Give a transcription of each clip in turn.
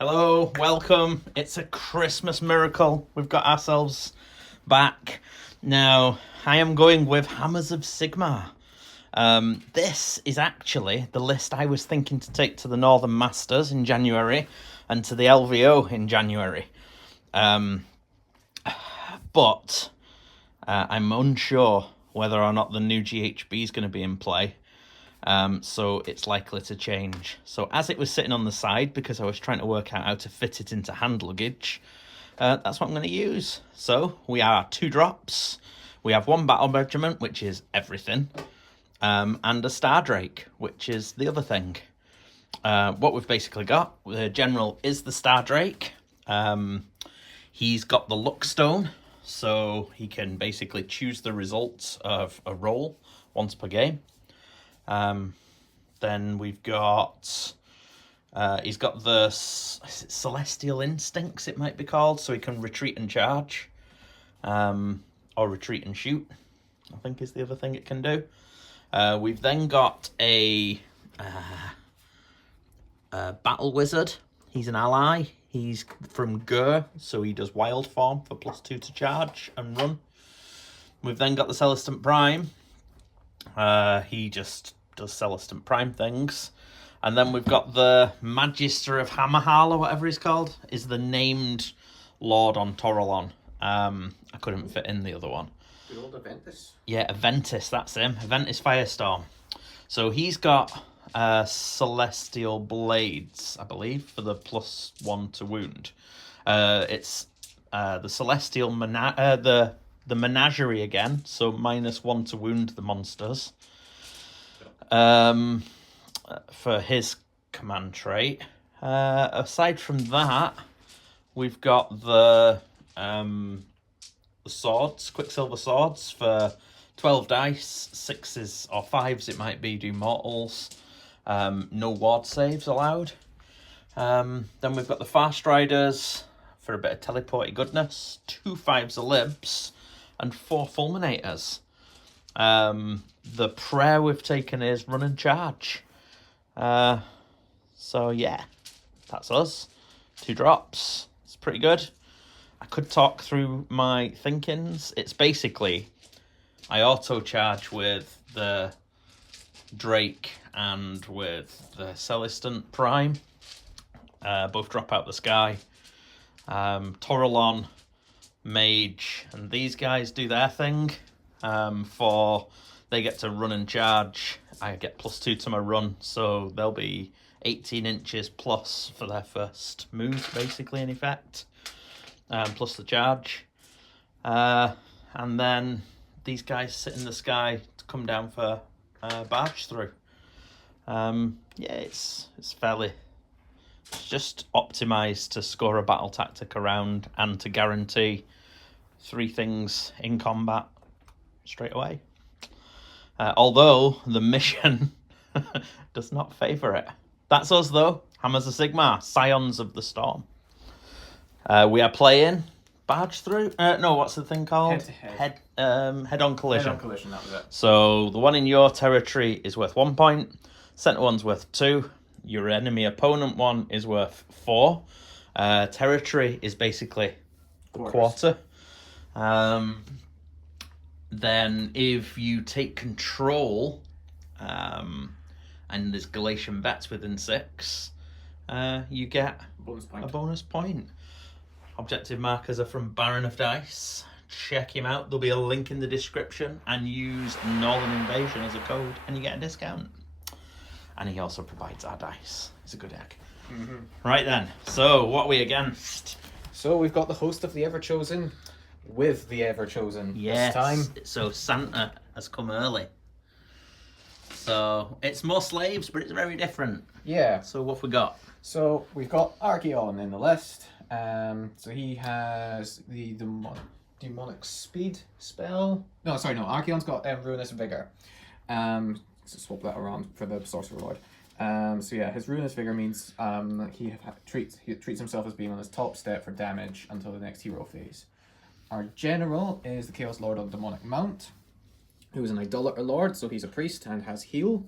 Hello, welcome. It's a Christmas miracle. We've got ourselves back. Now, I am going with Hammers of Sigmar. This is actually the list I was thinking to take to the Northern Masters in January and to the LVO in January. But I'm unsure whether or not the new GHB is going to be in play. So it's likely to change. So as it was sitting on the side, because I was trying to work out how to fit it into hand luggage, that's what I'm going to use. So we are 2 drops. We have 1 battle regiment, which is everything, and a Star Drake, which is the other thing. What we've basically got, the general is the Star Drake. He's got the luck stone, so he can basically choose the results of a roll once per game. Then we've got, he's got the Celestial Instincts, it might be called, so he can retreat and charge, or retreat and shoot, I think is the other thing it can do. We've then got a Battle Wizard. He's an ally. He's from Gur, so he does Wild Form for +2 to charge and run. We've then got the Celestant Prime. He just does Celestant Prime things. And then we've got the Magister of Hammerhal, or whatever he's called, is the named Lord on Toralon. I couldn't fit in the other one. Good old Aventus? Yeah, Aventus, that's him. Aventus Firestorm. So he's got Celestial Blades, I believe, for the +1 to wound. It's the Celestial the Menagerie again, so -1 to wound the monsters. For his command trait. Aside from that, we've got the swords, Quicksilver swords for 12 dice, 6s or 5s it might be, do mortals. No ward saves allowed. Then we've got the Fast Riders for a bit of teleporty goodness, 2 5s of libs, and 4 fulminators. The prayer we've taken is run and charge. So yeah, that's us. 2 drops. It's pretty good. I could talk through my thinkings. It's basically, I auto charge with the Drake and with the Celestant Prime. Both drop out the sky. Toralon, Mage, and these guys do their thing. They get to run and charge. I get +2 to my run, so they'll be 18 inches plus for their first move, basically, in effect. Plus the charge. And then these guys sit in the sky to come down for barge through. It's fairly... It's just optimised to score a battle tactic around and to guarantee 3 things in combat straight away. Although the mission does not favour it. That's us though. Hammers of Sigmar, Scions of the Storm. We are playing barge through. No, what's the thing called? Head-to-head. Head-on collision. Head-on collision, that was it. So the one in your territory is worth 1 point. Centre one's worth 2. Your enemy opponent one is worth 4. Territory is basically a quarter. Then if you take control, and there's Galatian bets within 6, you get a bonus point. Objective markers are from Baron of Dice. Check him out. There'll be a link in the description, and use Northern Invasion as a code and you get a discount. And he also provides our dice. It's a good egg. Mm-hmm. Right then, so what are we against? So we've got the host of the Everchosen with the Everchosen yes, this time. So Santa has come early. So it's more slaves, but it's very different. Yeah. So what have we got? So we've got Archaon in the list. So he has the demonic speed spell. No, sorry, no. Archaon's got Ruinous Vigor. So swap that around for the Sorcerer Lord. So yeah, his Ruinous Vigor means he treats himself as being on his top step for damage until the next hero phase. Our general is the Chaos Lord on Demonic Mount, who is an Idolater Lord, so he's a priest and has heal.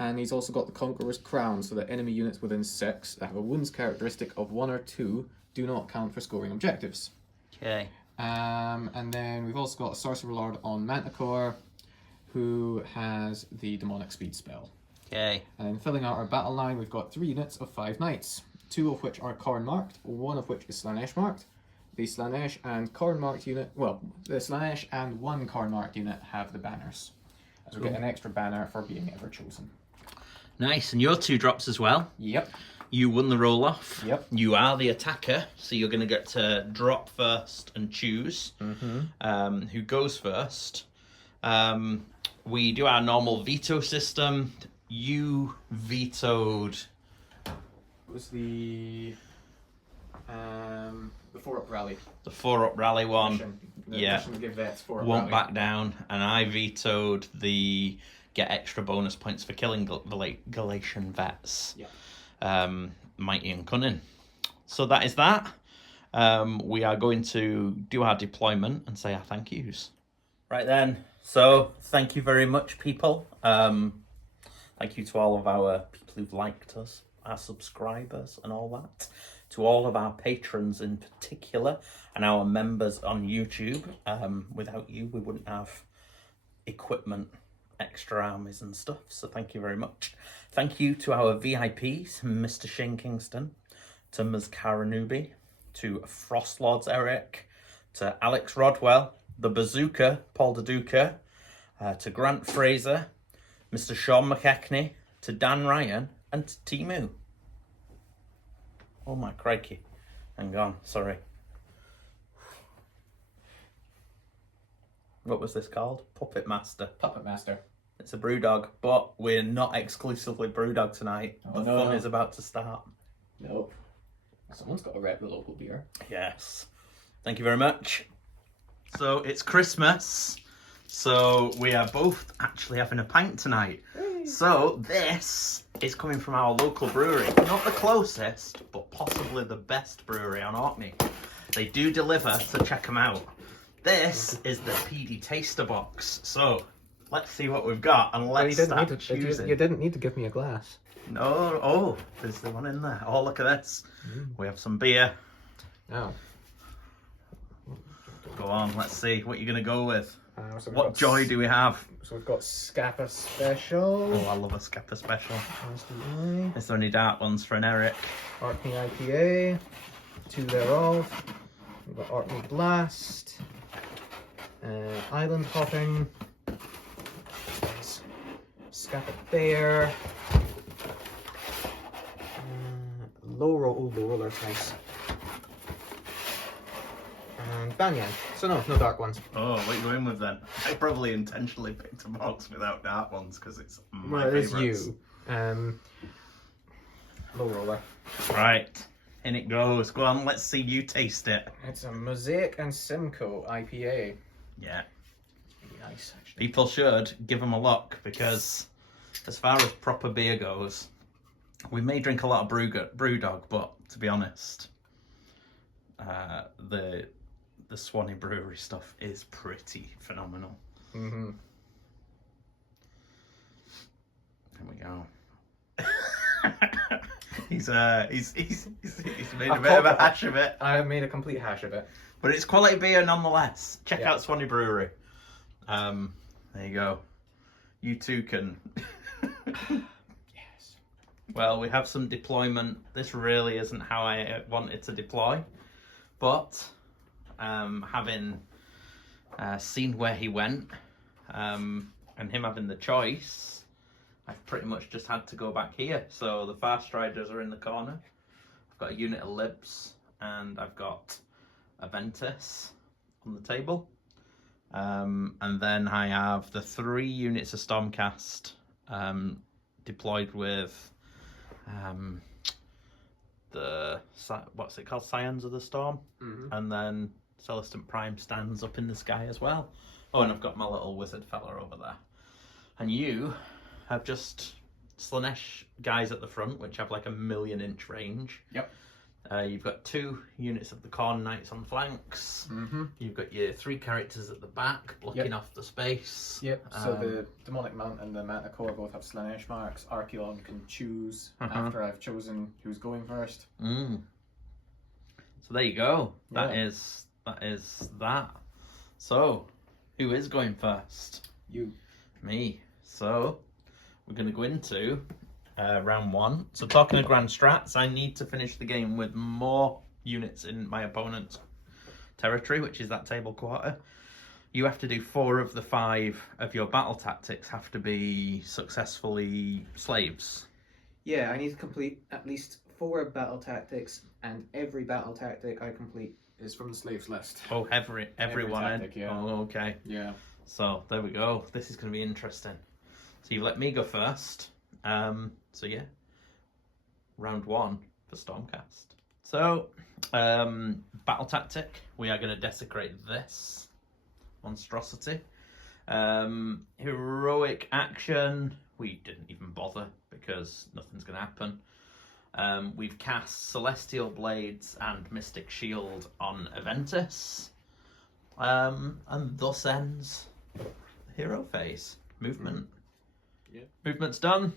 And he's also got the Conqueror's Crown, so that enemy units within 6 that have a wounds characteristic of 1 or 2 do not count for scoring objectives. Okay. And then we've also got a Sorcerer Lord on Manticore, who has the Demonic Speed spell. Okay. And then filling out our battle line, we've got 3 units of 5 knights, 2 of which are Khorne marked, 1 of which is Slaanesh marked. The Slaanesh and Khorne marked unit, well, the Slaanesh and 1 Khorne marked unit have the banners. As we get an extra banner for being Everchosen. Nice, and your 2 drops as well. Yep. You won the roll off. Yep. You are the attacker, so you're going to get to drop first and choose who goes first. We do our normal veto system. You vetoed. It was the 4-up rally. The 4-up rally one. Mission to give vets 4-up Won't rally. back down. And I vetoed the get extra bonus points for killing Galatian vets. Yeah. Mighty and cunning. So that is that. We are going to do our deployment and say our thank yous. Right then. So thank you very much, people. Thank you to all of our people who've liked us, our subscribers and all that. To all of our patrons in particular and our members on YouTube. Without you, we wouldn't have equipment, extra armies and stuff. So thank you very much. Thank you to our VIPs, Mr. Shane Kingston, to Ms. Cara Newby, to Frostlords Eric, to Alex Rodwell, the Bazooka, Paul Daduka, to Grant Fraser, Mr. Sean McKechnie, to Dan Ryan, and to Timu. Oh my crikey. Hang on, sorry. What was this called? Puppet Master. Puppet Master. It's a Brewdog, but we're not exclusively Brewdog tonight. The fun is about to start. Nope. Someone's got to rep the local beer. Yes. Thank you very much. So it's Christmas. So we are both actually having a pint tonight. Hey. So this is coming from our local brewery. Not the closest, but possibly the best brewery on Orkney. They do deliver, so check them out. This is the PD Taster Box. So let's see what we've got and let's start choosing. You didn't need to give me a glass. No, oh, there's the one in there. Oh, look at this. We have some beer. Oh. Go on, let's see what you're going to go with. So what joy do we have? So we've got Scapa Special. Oh, I love a Scapa Special. Is there any dark ones for an Eric? Orkney IPA. 2 thereof. We've got Orkney Blast. Island Hopping. Scapa Bear. Low Roller's nice. And Banyan. So no dark ones. Oh, what are you going with then? I probably intentionally picked a box without dark ones because it's my well, it's favourites. You. Low Roller. Right, in it goes. Go on, let's see you taste it. It's a Mosaic and Simcoe IPA. Yeah. It's really nice, actually. People should give them a look because as far as proper beer goes, we may drink a lot of Brewdog, but to be honest, the Swanee Brewery stuff is pretty phenomenal. Mm-hmm. There we go. he's made a bit of a hash of it. I made a complete hash of it. But it's quality beer nonetheless. Check out Swanee Brewery. There you go. You too can. Yes. Well, we have some deployment. This really isn't how I wanted to deploy. But having seen where he went and him having the choice, I've pretty much just had to go back here. So the Fast Riders are in the corner. I've got a unit of Libs and I've got a Ventus on the table. And then I have the 3 units of Stormcast deployed with the, what's it called, Scions of the Storm. And then Celestant Prime stands up in the sky as well. Oh, and I've got my little wizard fella over there. And you have just Slaanesh guys at the front, which have like a 1,000,000 inch range. Yep. You've got 2 units of the Khorne Knights on flanks. Mm-hmm. You've got your 3 characters at the back blocking off the space. Yep. So the Demonic Mount and the Manticore both have Slanesh marks. Archaon can choose after I've chosen who's going first. So there you go. That is that. So who is going first? You. Me. So we're going to go into round 1. So talking of grand strats, I need to finish the game with more units in my opponent's territory, which is that table quarter. You have to do 4 of the 5 of your battle tactics have to be successfully slaves. Yeah, I need to complete at least 4 battle tactics, and every battle tactic I complete is from the slaves list. Oh, every one. tactic, yeah. Oh, okay. Yeah. So there we go. This is going to be interesting. So you let me go first. So yeah, round 1 for Stormcast. So battle tactic, we are going to desecrate this monstrosity. Heroic action, we didn't even bother because nothing's going to happen. We've cast Celestial Blades and Mystic Shield on Aventus. And thus ends the hero phase. Movement. Yeah. Movement's done.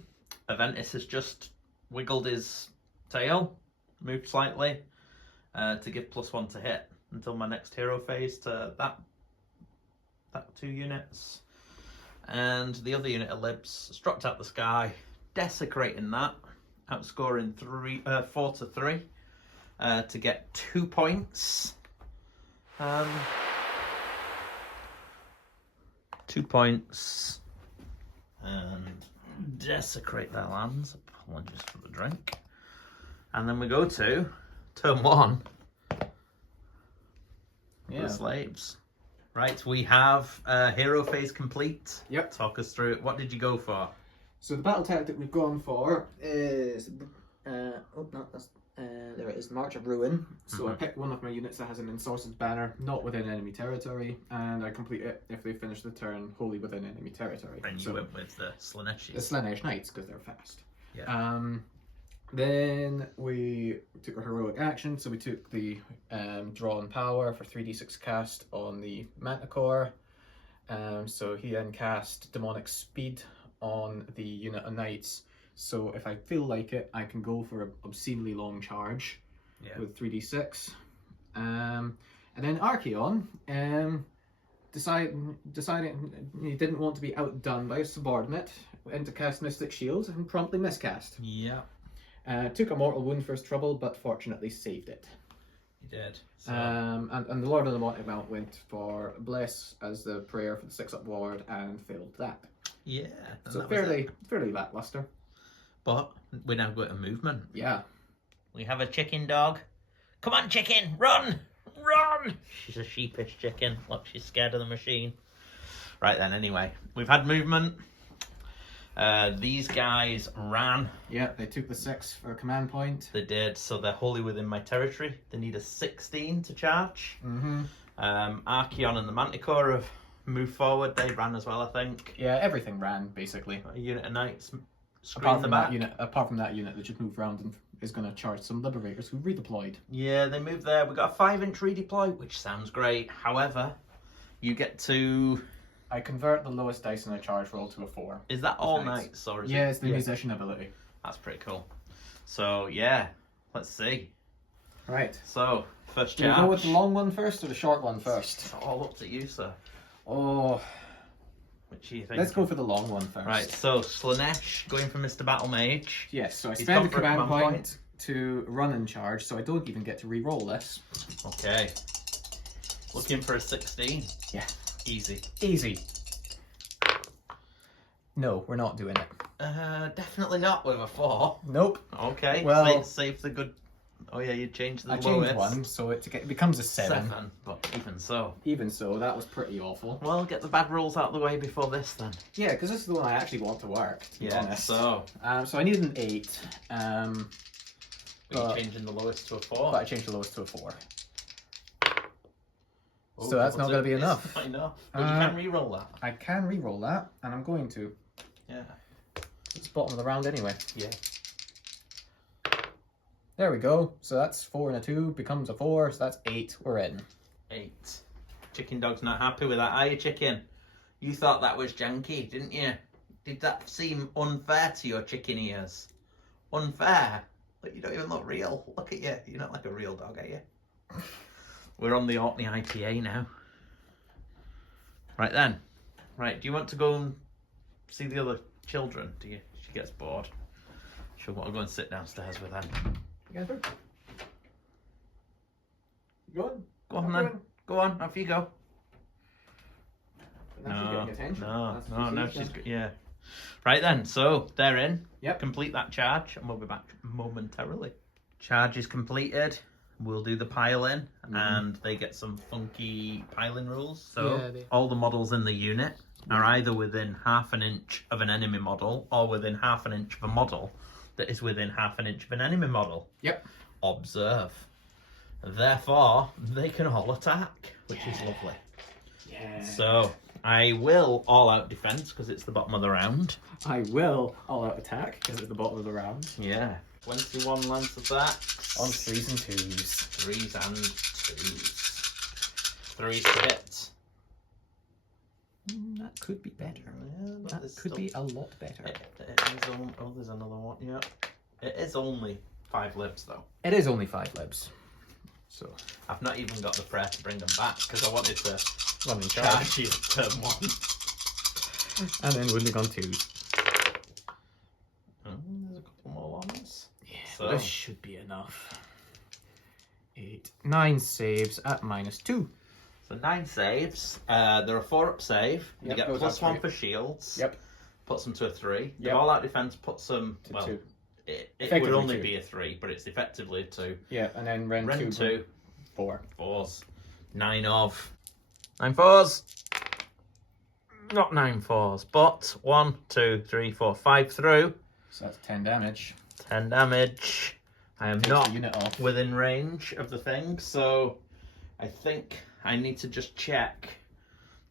Aventus has just wiggled his tail, moved slightly, to give +1 to hit until my next hero phase to that 2 units. And the other unit of libs struck out the sky, desecrating that, outscoring 4 to 3 to get 2 points. 2 points. And desecrate their lands. Apologies for the drink. And then we go to turn 1. The slaves. Right, we have hero phase complete. Yep. Talk us through it. What did you go for? So the battle tactic we've gone for is there it is, March of Ruin. So I pick one of my units that has an ensorced banner not within enemy territory, and I complete it if they finish the turn wholly within enemy territory. And you went with the Slanesh. The Slanesh Knights, because they're fast. Yeah. Then we took a heroic action, so we took the Drawn Power for 3d6 cast on the Manticore. So he then cast Demonic Speed on the unit of Knights. So if I feel like it, I can go for an obscenely long charge with 3d6. And then Archaon decided he didn't want to be outdone by a subordinate, went to cast Mystic Shield and promptly miscast. Yeah. Took a mortal wound for his trouble, but fortunately saved it. He did. So. And the Lord of the Demonic Mount went for Bless as the prayer for the 6-up ward and failed that. Yeah. So fairly lackluster. But we now got a movement. Yeah. We have a chicken dog. Come on, chicken, run! Run! She's a sheepish chicken. Look, she's scared of the machine. Right then, anyway. We've had movement. These guys ran. Yeah, they took the 6 for a command point. They did, so they're wholly within my territory. They need a 16 to charge. Mm-hmm. Archaon and the Manticore have moved forward. They ran as well, I think. Yeah, everything ran, basically. A unit of knights Apart from that unit that just moved around and is going to charge some Liberators who redeployed. Yeah, they moved there. We got a 5-inch redeploy, which sounds great. However, you get to... I convert the lowest dice in a charge roll to a 4. Is that all knights, or is it? Yeah, it's the musician ability. That's pretty cool. So, yeah, let's see. Right. So, first Do charge. we go with the long one first or the short one first? It's all up to you, sir. Oh... Which do you think? Let's go for the long one first. Right, so Slanesh going for Mr. Battle Mage. Yes, so I He's spend gone the for a command command point to run and charge, so I don't even get to re-roll this. Okay. Looking for a 16. Yeah. Easy. Easy. No, we're not doing it. Definitely not with a 4. Nope. Okay, well, save the good... Oh yeah, you changed the I lowest. changed one, so it becomes a 7. 7, but even so. Even so, that was pretty awful. Well, get the bad rolls out of the way before this then. Yeah, because this is the one I actually want to work, to be honest. So I needed an 8. But you're changing the lowest to a 4? But I changed the lowest to a 4. Oh, so that's not going to be enough. It's not enough. But you can re-roll that. I can re-roll that, and I'm going to. Yeah. It's bottom of the round anyway. Yeah. There we go. So that's 4 and a 2 becomes a 4. So that's 8. We're in. 8. Chicken dog's not happy with that, are you, chicken? You thought that was janky, didn't you? Did that seem unfair to your chicken ears? Unfair? But you don't even look real. Look at you. You're not like a real dog, are you? We're on the Orkney IPA now. Right then. Right, do you want to go and see the other children? Do you? She gets bored. She'll want to go and sit downstairs with them. You guys go on. Go on then. Go on, off you go. No, No, she's good. Yeah. Right then, so they're in. Yep. Complete that charge, and we'll be back momentarily. Charge is completed. We'll do the pile-in, and they get some funky piling rules. So all the models in the unit are either within half an inch of an enemy model, or within half an inch of a model that is within half an inch of an enemy model. Yep. Observe. Therefore, they can all attack, which is lovely. Yeah. So I will all-out defense because it's the bottom of the round. I will all-out attack because it's the bottom of the round. Yeah. 21 lance attacks. On 3s and 2s. 3s and 2s. 3s to hit. That could be better. Yeah, That could be a lot better. It is oh, there's another one. Yeah. It is only 5 libs though. It is only 5 libs. So I've not even got the prayer to bring them back because I wanted to run in charge you turn 1. And then wounding on 2s. Oh, there's a couple more ones. Yeah, so this should be enough. 8, 9 saves at -2. So 9 saves. They're a 4-up save. Yep, you get goes +1 up for shields. Yep. Puts them to a 3. The Yep. all-out defense puts them To well. 2. It would Effectively only 2. be a 3, but it's effectively a 2. Yeah, and then Ren 2. 4. 4s. 9 of. 9 4s. Not 9 4s, but 1, 2, 3, 4, 5 through. So that's 10 damage. 10 damage. I am Takes not the unit off. within range of the thing, so I think I need to just check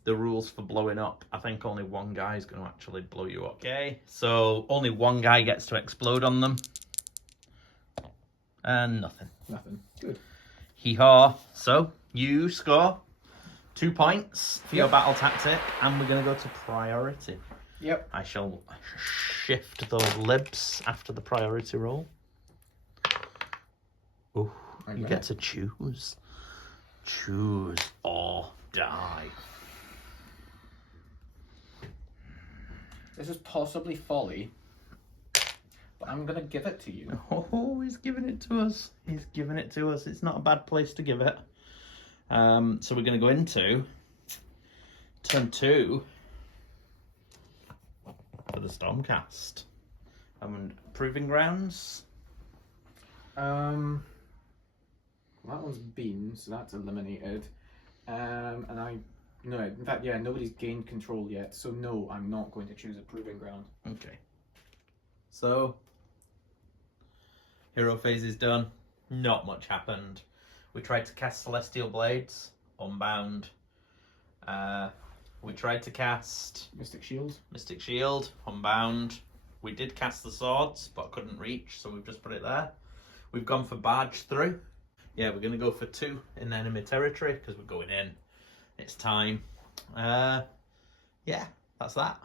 the rules for blowing up. I think only one guy is going to actually blow you up. Okay, so only one guy gets to explode on them. And nothing. Nothing. Good. Hee-haw. So, you score 2 points for your battle tactic, and we're going to go to priority. Yep. I shall shift those libs after the priority roll. Oh, you get to choose. Choose or die. This is possibly folly, but I'm going to give it to you. Oh, he's giving it to us. He's giving it to us. It's not a bad place to give it. So we're going to go into turn 2 for the Stormcast. Proving grounds. That one's been, so that's eliminated. No, in fact, yeah, nobody's gained control yet, so no, I'm not going to choose a proving ground. Okay. So, hero phase is done. Not much happened. We tried to cast Celestial Blades, unbound. We tried to cast Mystic Shield. Mystic Shield, unbound. We did cast the swords, but couldn't reach, so we've just put it there. We've gone for barge through. Yeah, we're going to go for 2 in enemy territory because we're going in. It's time. Yeah, that's that.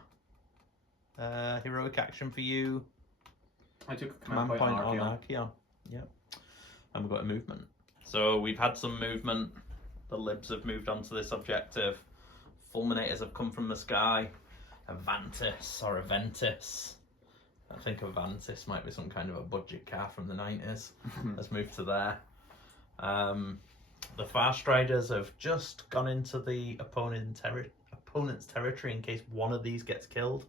Heroic action for you. I took a Command point on Archaon. Yep. And we've got a movement. So we've had some movement. The libs have moved on to this objective. Fulminators have come from the sky. Avantis or Aventis. I think Avantis might be some kind of a budget car from the 90s. Has moved to there. The Farstriders have just gone into the opponent's territory in case one of these gets killed.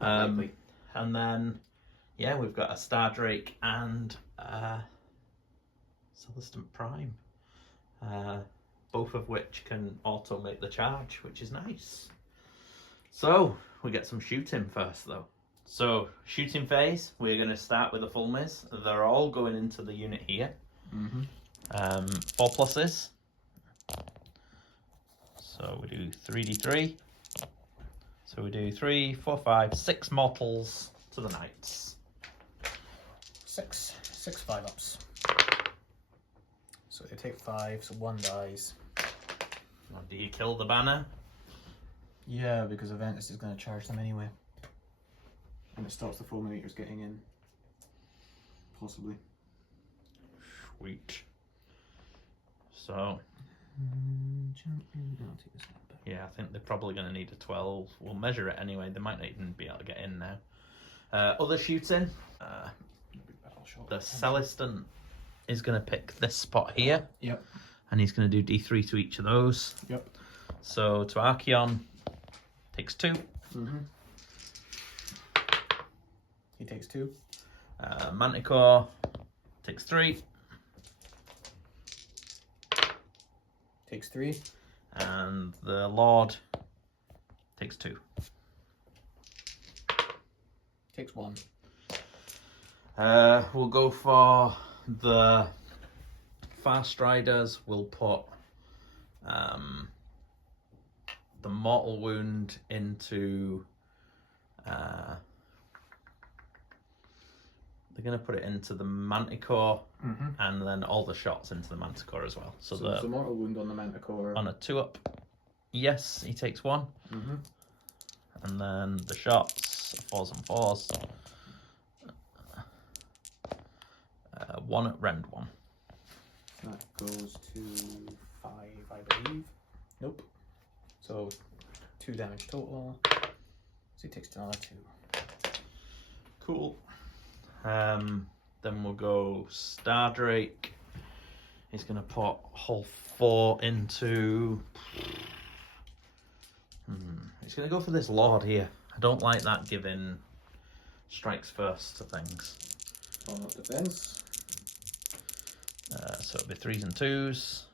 And then, yeah, we've got a Stardrake and Celestant Prime. Both of which can auto make the charge, which is nice. So, we get some shooting first though. So, shooting phase, we're going to start with the Fulmies. They're all going into the unit here. 4 pluses. So we do 3d3. So we do 3, 4, 5, 6 mortals to the knights. 6 6 5-ups. So they take 5, so 1 dies. Or do you kill the banner? Yeah, because Aventus is going to charge them anyway. And it stops the fulminators getting in. Possibly. Sweet. So, yeah, I think they're probably going to need a 12. We'll measure it anyway. They might not even be able to get in now. Other shooting. The Celestant is going to pick this spot here. Yep. And he's going to do D3 to each of those. Yep. So to Archaon, takes 2. Mm-hmm. He takes 2. Manticore takes 3. Takes 3. And the Lord takes 2. Takes 1. We'll go for the Fast Riders. We'll put the Mortal Wound into... they're going to put it into the Manticore, and then all the shots into the Manticore as well. So the Mortal Wound on the Manticore. On a 2-up, yes, he takes 1. And then the shots, 4s and 4s. 1 at rend 1. That goes to 5, I believe. Nope. So 2 damage total. So he takes another 2. Cool. Then we'll go Stardrake. He's going to put hull 4 into... He's going to go for this Lord here. I don't like that giving strikes first to things. On up defense. So it'll be 3s and 2s.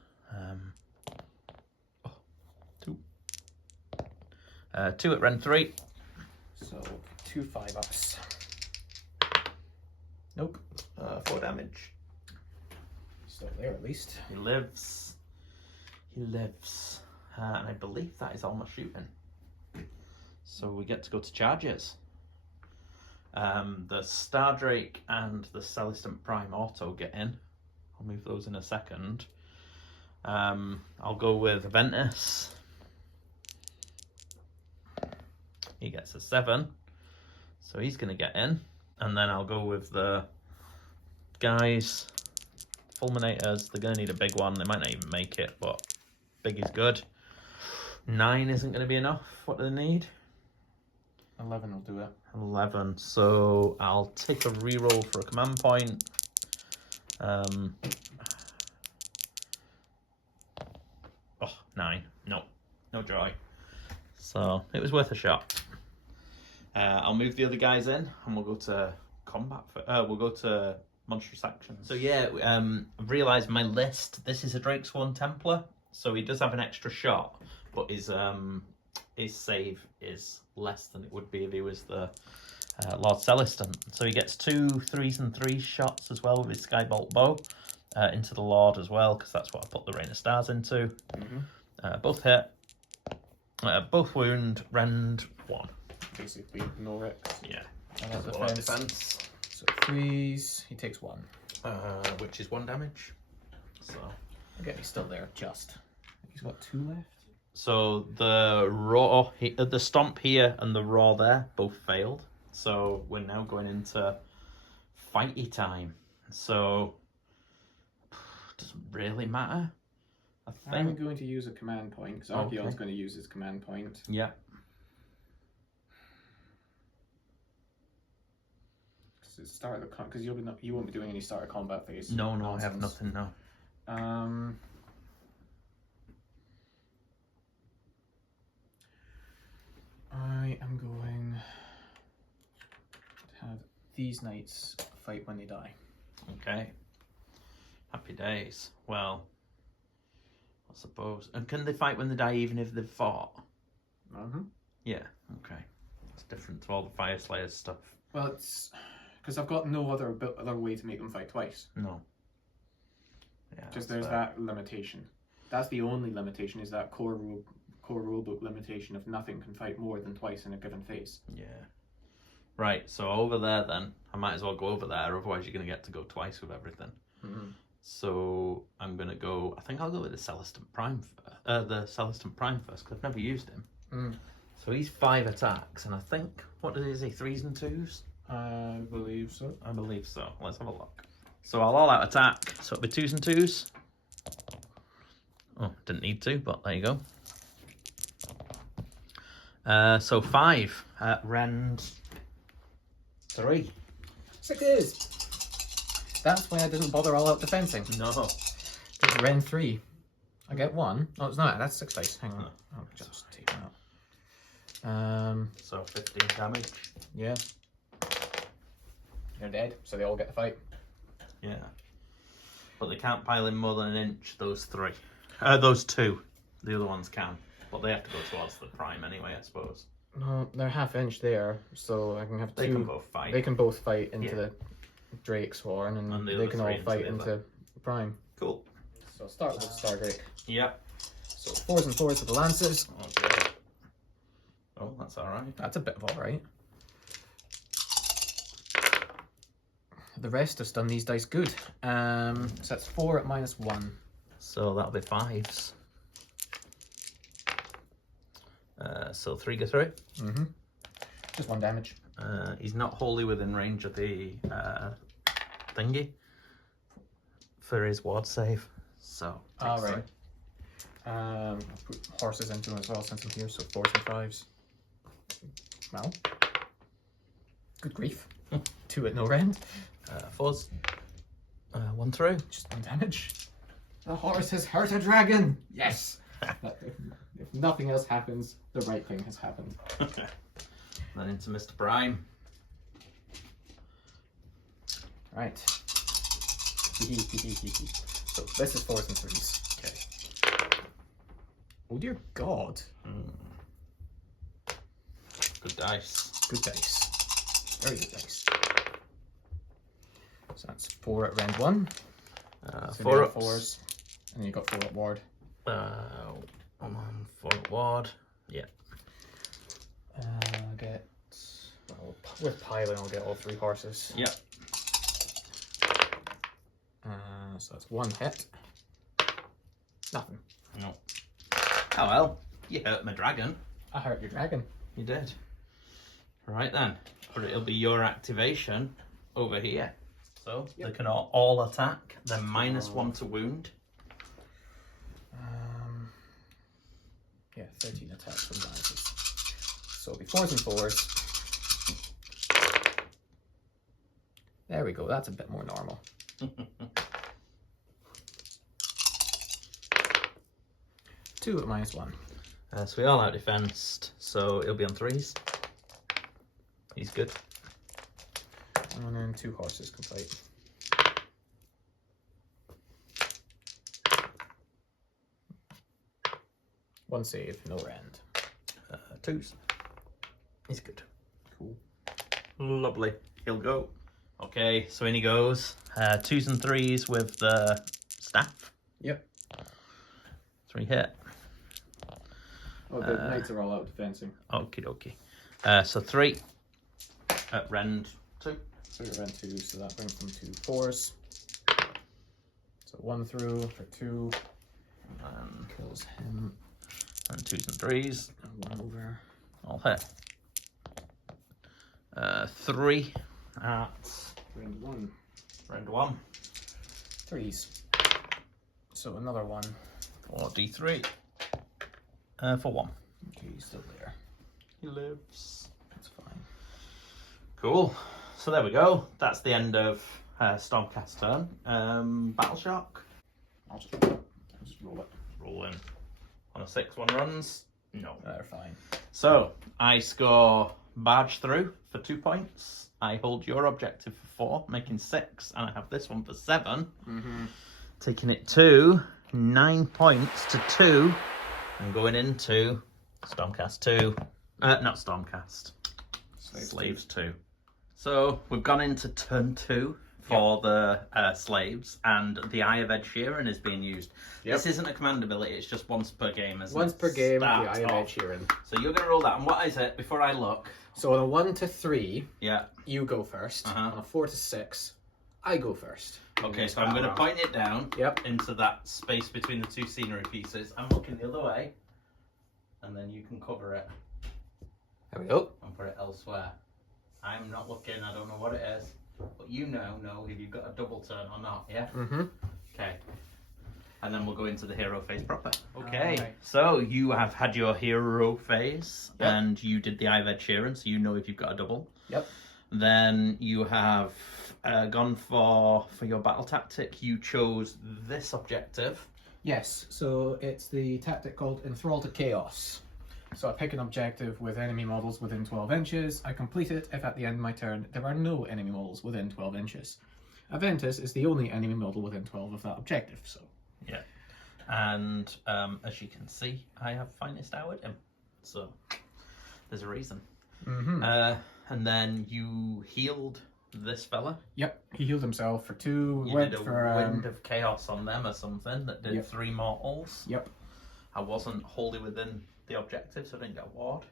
2. 2 at rend 3. So 2 5-ups. Nope. 4 damage. Still there at least. He lives. He lives. And I believe that is all my shooting. So we get to go to charges. The Stardrake and the Celestant Prime auto get in. I'll move those in a second. I'll go with Aventus. He gets a 7. So he's going to get in. And then I'll go with the guys. Fulminators. They're going to need a big one. They might not even make it, but big is good. 9 isn't going to be enough. What do they need? 11 will do it. 11. So I'll take a reroll for a command point. Oh, 9. No joy. So it was worth a shot. I'll move the other guys in, and we'll go to combat. We'll go to monstrous actions. So yeah, I've realised my list. This is a Drakesworn Templar, so he does have an extra shot, but his save is less than it would be if he was the Lord Celestant. So he gets 2 3s and 3 shots as well with his Skybolt bow into the Lord as well, because that's what I put the Rain of Stars into. Both hit, both wound, rend 1. Basically, no wrecks. Yeah. And that's Defense. defense. So 3s, he takes 1. Which is 1 damage. So Again, he's still there, just. He's got 2 left. So the raw, the stomp here and the raw there both failed. So we're now going into fighty time. So doesn't really matter. I think I'm going to use a command point because Archaon's going to use his command point. Yeah. Start the because you won't be doing any starter combat phase. No, I have nothing now. I am going to have these knights fight when they die. Okay. Happy days. Well, I suppose. And can they fight when they die even if they've fought? Yeah, okay. It's different to all the Fire Slayers stuff. Well, it's because I've got no other way to make them fight twice. No. Yeah. Just there's that limitation. That's the only limitation, is that core rulebook limitation of nothing can fight more than twice in a given phase. Yeah. Right, so over there then. I might as well go over there, otherwise you're going to get to go twice with everything. Mm-hmm. So I'm going to go... I think I'll go with the Celestant Prime first, because I've never used him. Mm. So he's 5 attacks, and I think... What is he, 3s and 2s? I believe so. I believe so. Let's have a look. So I'll all-out attack. So it'll be 2s and 2s. Oh, didn't need to, but there you go. So 5. Rend 3. 6s! That's why I didn't bother all out defensing. No. Just Rend 3. I get 1. Oh, it's not. That's 6 dice. Hang on. I'll just take that out. So 15 damage. Yeah. They're dead, so they all get to fight. Yeah. But they can't pile in more than an inch, those 3. Those 2. The other ones can. But they have to go towards the prime anyway, I suppose. No, they're half inch there, so I can have 2. They can both fight. They can both fight into the Drake Sworn, and the they other can all 3 fight the into other. Prime. Cool. So I'll start with Star Drake. Yep. So 4s and 4s with the Lancers. Okay. Oh, that's alright. That's a bit of alright. The rest have done these dice good. So that's 4 at -1. So that'll be 5s. So 3 go through. Mm-hmm. Just 1 damage. He's not wholly within range of the thingy for his ward save. So. Alright. I'll put horses into him as well since I'm here, so 4s and 5s. Well. Good grief. 2 at no rend. 4s. 1 through. Just 1 damage. The horse has hurt a dragon! Yes! If nothing else happens, the right thing has happened. Then into Mr. Prime. Right. So this is 4s and 3s. Okay. Oh dear God. Good dice. Good dice. Very good dice. So that's 4 at rend 1. So 4 you ups. got 4s. And then you got 4 at ward. 1 on 4 at ward. Yeah. I'll get... Well, with piling I'll get all 3 horses. Yep. So that's 1 hit. Nothing. No. Oh well. You hurt my dragon. I hurt your dragon. You did. Right then. But it'll be your activation over here. So they can all attack. They're -1 to wound. Yeah, 13 attacks from Lancers. So it'll be 4s and 4s. There we go, that's a bit more normal. 2 at -1. So we all out defensed. So it'll be on 3s. He's good. And then 2 horses can fight. One save, no rend. 2s. He's good. Cool. Lovely. He'll go. Okay, so in he goes. 2s and 3s with the staff. Yep. 3 hit. Oh, the knights are all out defensing. Okie dokie. So 3 at rend 2. 3 at rend 2, so that brings them to 4s. So 1 through for 2. And Kills him. 2s and 3s. And 1 over. All hit. 3 at Rend 1. rend 1. 3s. So another 1. Or D3. For 1. Okay, he's still there. He lives. That's fine. Cool. So there we go. That's the end of Stormcast turn. Battle Shock. I'll just roll it. Roll in. On a 6, 1 runs. No. They're fine. So I score barge through for 2 points. I hold your objective for 4, making 6, and I have this one for 7, taking it to 9 points to 2, and going into Stormcast 2. Not Stormcast. Slaves 2. So we've gone into turn 2 for the slaves, and the Eye of Ed Sheeran is being used. Yep. This isn't a command ability, it's just once per game, isn't Once it? per game, the Start Eye of Ed off. Sheeran. So you're going to roll that, and what is it, before I look? So on a 1 to 3, Yeah. you go first. Uh-huh. On a 4 to 6, I go first. Okay, so I'm going to point it down Yep. into that space between the two scenery pieces. I'm looking the other way, and then you can cover it There we go. and put it elsewhere. I'm not looking, I don't know what it is, but you know if you've got a double turn or not, yeah? Mm-hmm. Okay. And then we'll go into the hero phase proper. Okay, Alright. so you have had your hero phase, Yep. and you did the Eye of Ed Sheeran, so you know if you've got a double. Yep. Then you have gone for your battle tactic. You chose this objective. Yes, so it's the tactic called Enthrall to Chaos. So I pick an objective with enemy models within 12 inches. I complete it if at the end of my turn there are no enemy models within 12 inches. Aventus is the only enemy model within 12 of that objective, so... Yeah. And as you can see, I have finest houred him. So there's a reason. Mm-hmm. And then you healed this fella. Yep, he healed himself for 2. You went did a for wind of chaos on them or something that did Yep. 3 mortals. Yep. I wasn't wholly within the objective, so I didn't get a ward.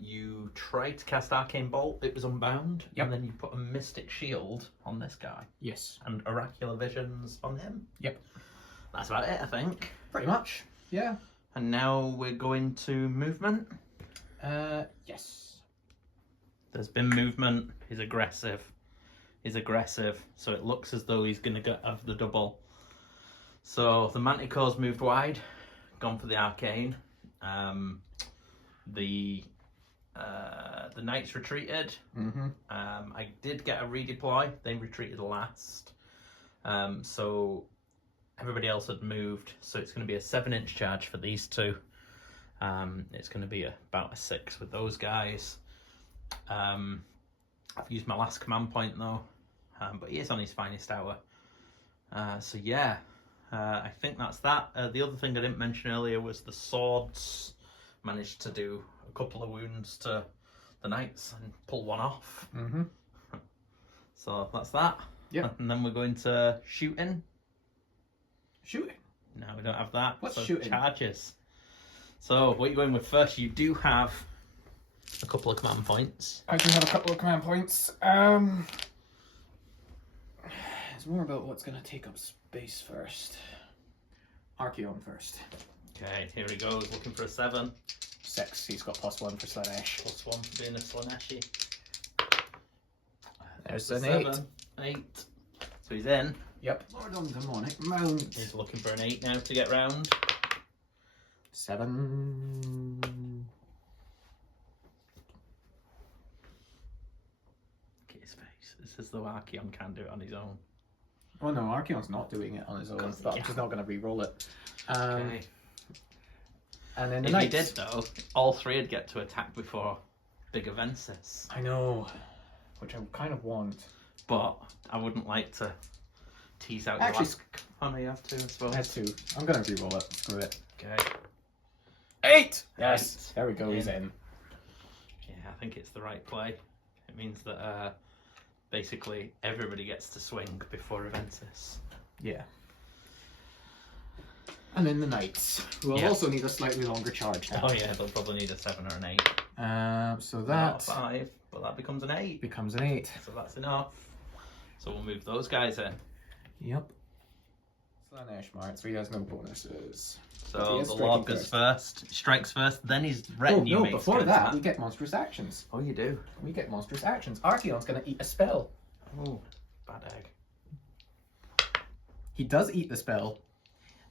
You tried to cast Arcane Bolt, it was unbound, Yep. and then you put a Mystic Shield on this guy, Yes. and Oracular Visions on him. Yep. That's about it, I think. Pretty much. Yeah. And now we're going to movement. Yes. There's been movement. He's aggressive. So it looks as though he's going to get of the double. So the Manticore's moved wide, gone for the Arcane. The Knights retreated. Mm-hmm. I did get a redeploy. They retreated last. So everybody else had moved. So it's going to be a 7-inch charge for these two. It's going to be about a 6 with those guys. I've used my last command point though, but he is on his finest hour. So yeah, I think that's that. The other thing I didn't mention earlier was the swords managed to do a couple of wounds to the knights and pull one off. Mm-hmm. So that's that. Yep. And then we're going to shooting. Shooting. No, we don't have that. What's so shooting? Charges. So what you're going with first, you do have a couple of command points. I do have a couple of command points. It's more about what's going to take up space first. Archaon first. Okay, here he goes, looking for a 7. 6. He's got +1 for Slanesh. +1 for being a Slaneshi. There's a an 7. 8. So he's in. Yep. Lord on Demonic Mount. He's looking for an 8 now to get round. 7. Look at his face. It's as though Archaon can do it on his own. Oh no, Archaon's not doing it on his own, Course he but I'm can. just not going to re-roll it. Okay. And then the If he Knights. did though, all 3 would get to attack before Big Avensis. I know, which I kind of want. But I wouldn't like to tease out Actually, your last... Oh no, you have to, I suppose. I had 2. I'm going to re-roll it. Screw it. Okay. 8! Yes. 8. There we go, he's In. in. Yeah, I think it's the right play. It means that basically everybody gets to swing before Aventis. Yeah. And then the Knights, who will Yeah. also need a slightly longer charge now. Oh yeah, they'll probably need a 7 or an 8. So Not a that 5, but that becomes an 8. becomes an 8. So that's enough. So we'll move those guys in. Yep. Slanesh Mart, so he has no bonuses. He So is the striking Lord goes first, strikes first, then his retinue no, makes before an that, attack. we get monstrous actions. Oh, you do? We get monstrous actions. Archaon's going to eat a spell. Oh, bad egg. He does eat the spell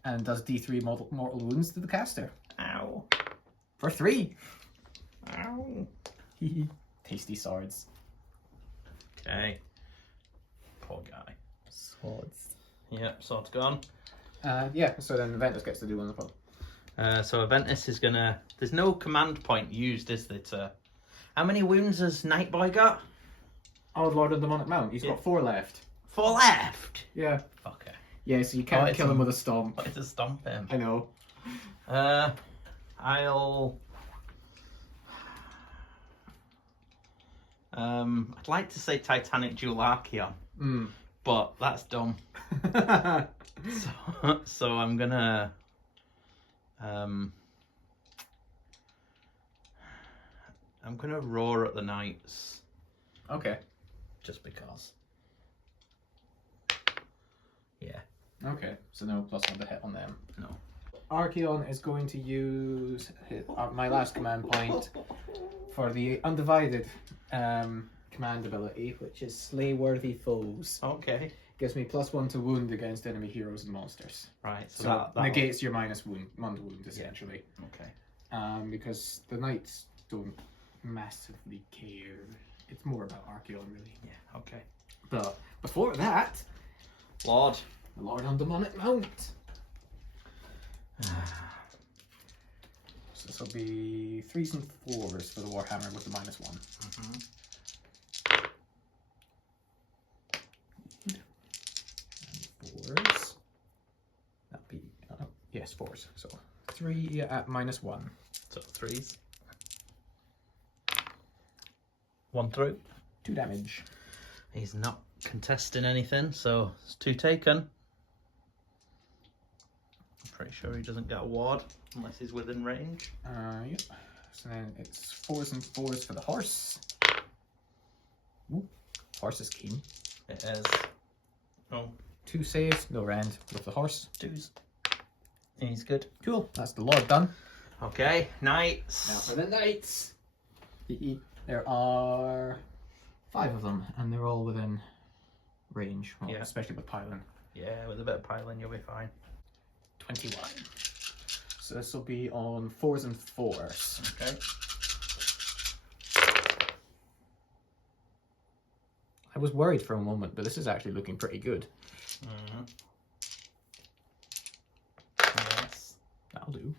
and does D3 mortal wounds to the caster. Ow. For 3. Ow. Tasty swords. Okay. Poor guy. Swords. Yep, sword's gone. Yeah, so then Ventus gets to do one as well. So Aventus is gonna... There's no command point used, is there, to... How many wounds has Nightboy got? Oh, Lord of the Demonic Mount. He's got 4 left. 4 left? Yeah. Okay. Yeah, so you can't it's kill him a- with a stomp. What is a stomp him? I know. I'll... I'd like to say Titanic Duel Archaon. But that's dumb. So I'm gonna roar at the knights. Okay. Just because. Yeah. Okay, so no +1 to hit on them. No. Archaon is going to use my last command point for the undivided command ability, which is Slay Worthy Foes. Okay. Gives me +1 to wound against enemy heroes and monsters. Right. So that negates your -1 wound essentially. Yeah. Okay. Because the knights don't massively care. It's more about Archaon really. Yeah. Okay. But before that, Lord. the Lord on Demonic Mount. So this will be 3s and 4s for the Warhammer with the -1. And 4s. That'll be yes, 4s. So 3 at -1. So 3s. 1 through. 2 damage. He's not contesting anything, so it's 2 taken. I'm pretty sure he doesn't get a ward unless he's within range. Yep. So then it's 4s and 4s for the horse. Ooh, horse is keen. It is. Oh. 2 saves, no rend with the horse. 2s. He's good. Cool. That's the Lord done. Okay, knights. Now for the knights. There are 5 of them, and they're all within range. Well, Yeah. Especially with piling. Yeah, with a bit of piling, you'll be fine. 21. So this will be on 4s and 4s. Okay. I was worried for a moment, but this is actually looking pretty good. Yes. That'll do.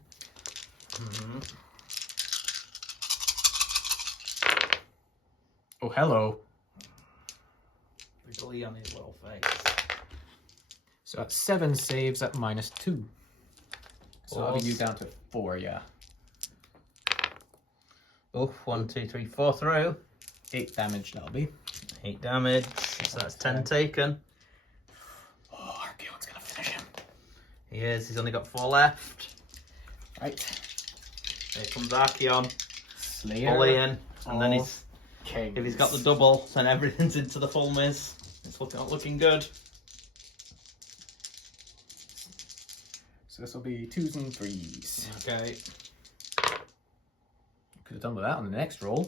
Oh, hello. The glee on his little face. So that's 7 saves at -2. So that'll be you Awesome. down to 4, yeah. Oh, 1, 2, 3, 4 through. 8 damage that'll be. 8 damage. So that's 10 taken. Oh, Archaon's gonna finish him. He is. He's only got 4 left. Right. Here comes Archaon. Slayer. Bullying. And then of Kings. if he's got the double, then everything's into the full miz. It's not looking good. So this will be 2s and 3s. Okay. Could have done with that on the next roll.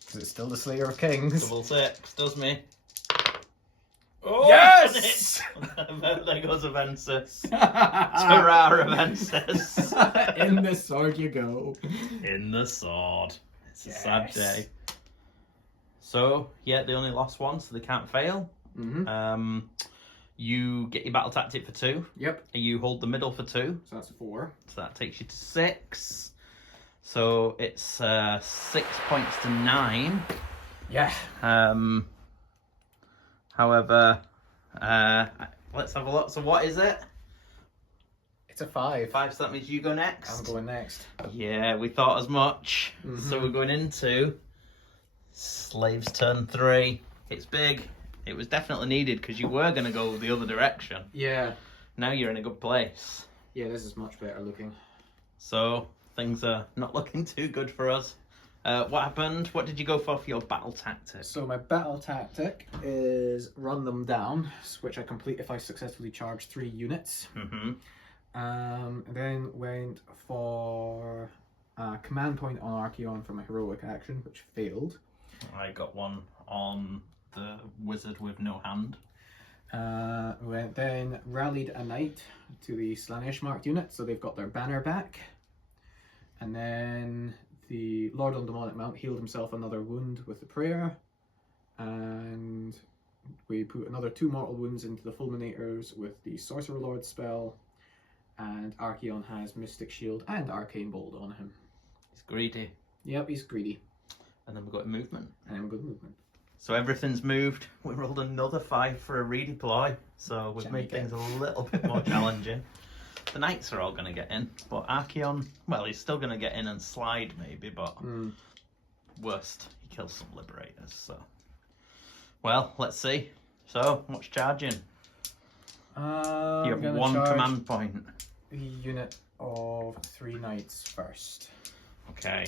Because it's still the Slayer of Kings. Double 6. Does me. Oh, Yes! There goes Avensis. Hurrah, Avensis. In the sword you go. In the sword. It's a Yes. sad day. So, yeah, they only lost 1, so they can't fail. You get your battle tactic for 2. Yep. You hold the middle for 2. So that's 4. So that takes you to 6. So it's 6 points to 9. Yeah. However, let's have a look. So what is it? It's a 5. 5, so that means you go next. I'm going next. Yeah, we thought as much. So we're going into Slaves turn 3. It's big. It was definitely needed because you were going to go the other direction. Yeah. Now you're in a good place. Yeah, this is much better looking. So things are not looking too good for us. What happened? What did you go for your battle tactic? So my battle tactic is run them down, which I complete if I successfully charge 3 units. Then went for a command point on Archaon for my heroic action, which failed. I got one on the wizard with no hand. Then rallied a knight to the Slanesh marked unit, so they've got their banner back. And then the Lord on Demonic Mount healed himself another wound with the prayer. And we put another 2 mortal wounds into the Fulminators with the Sorcerer Lord spell. And Archaon has Mystic Shield and Arcane Bolt on him. He's greedy. Yep, he's greedy. And then we've got movement. And then good movement. So everything's moved. We rolled another 5 for a redeploy. So we've made things a little bit more challenging. The knights are all going to get in. But Archaon, well, he's still going to get in and slide maybe. But worst, he kills some liberators. So Well, let's see. So, what's charging? You have I'm one charge command point. the unit of 3 knights first. Okay.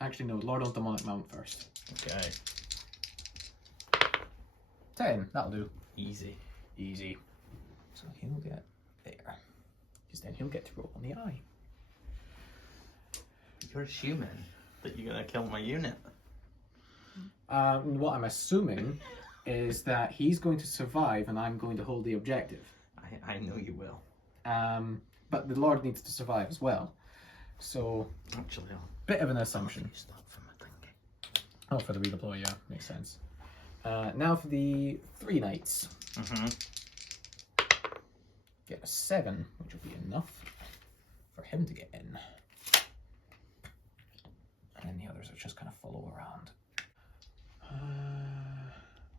Actually, no, Lord of Demonic Mount first. Okay. 10, that'll do. Easy. Easy. So he'll get there. Because then he'll get to roll on the eye. You're assuming that you're going to kill my unit. What I'm assuming is that he's going to survive and I'm going to hold the objective. I know you will. But the Lord needs to survive as well. So, Actually, I'll bit of an assumption. use that for my thinking. Oh, for the redeploy, yeah, makes sense. Now for the 3 knights. Get a 7, which will be enough for him to get in. And then the others will just kind of follow around.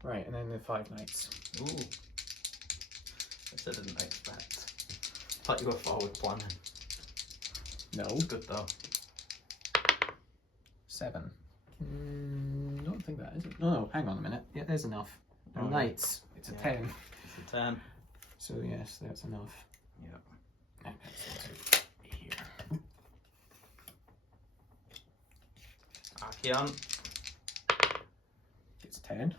Right, and then the 5 knights. Ooh. This I didn't expect. Thought you were forward planning. No. It's good though. 7. Don't think that is it. No, hang on a minute. Yeah, there's enough. Oh, knights. It's a 10. It's a 10. So yes, that's enough. Yep. Okay, so here. Archaon. Gets a 10.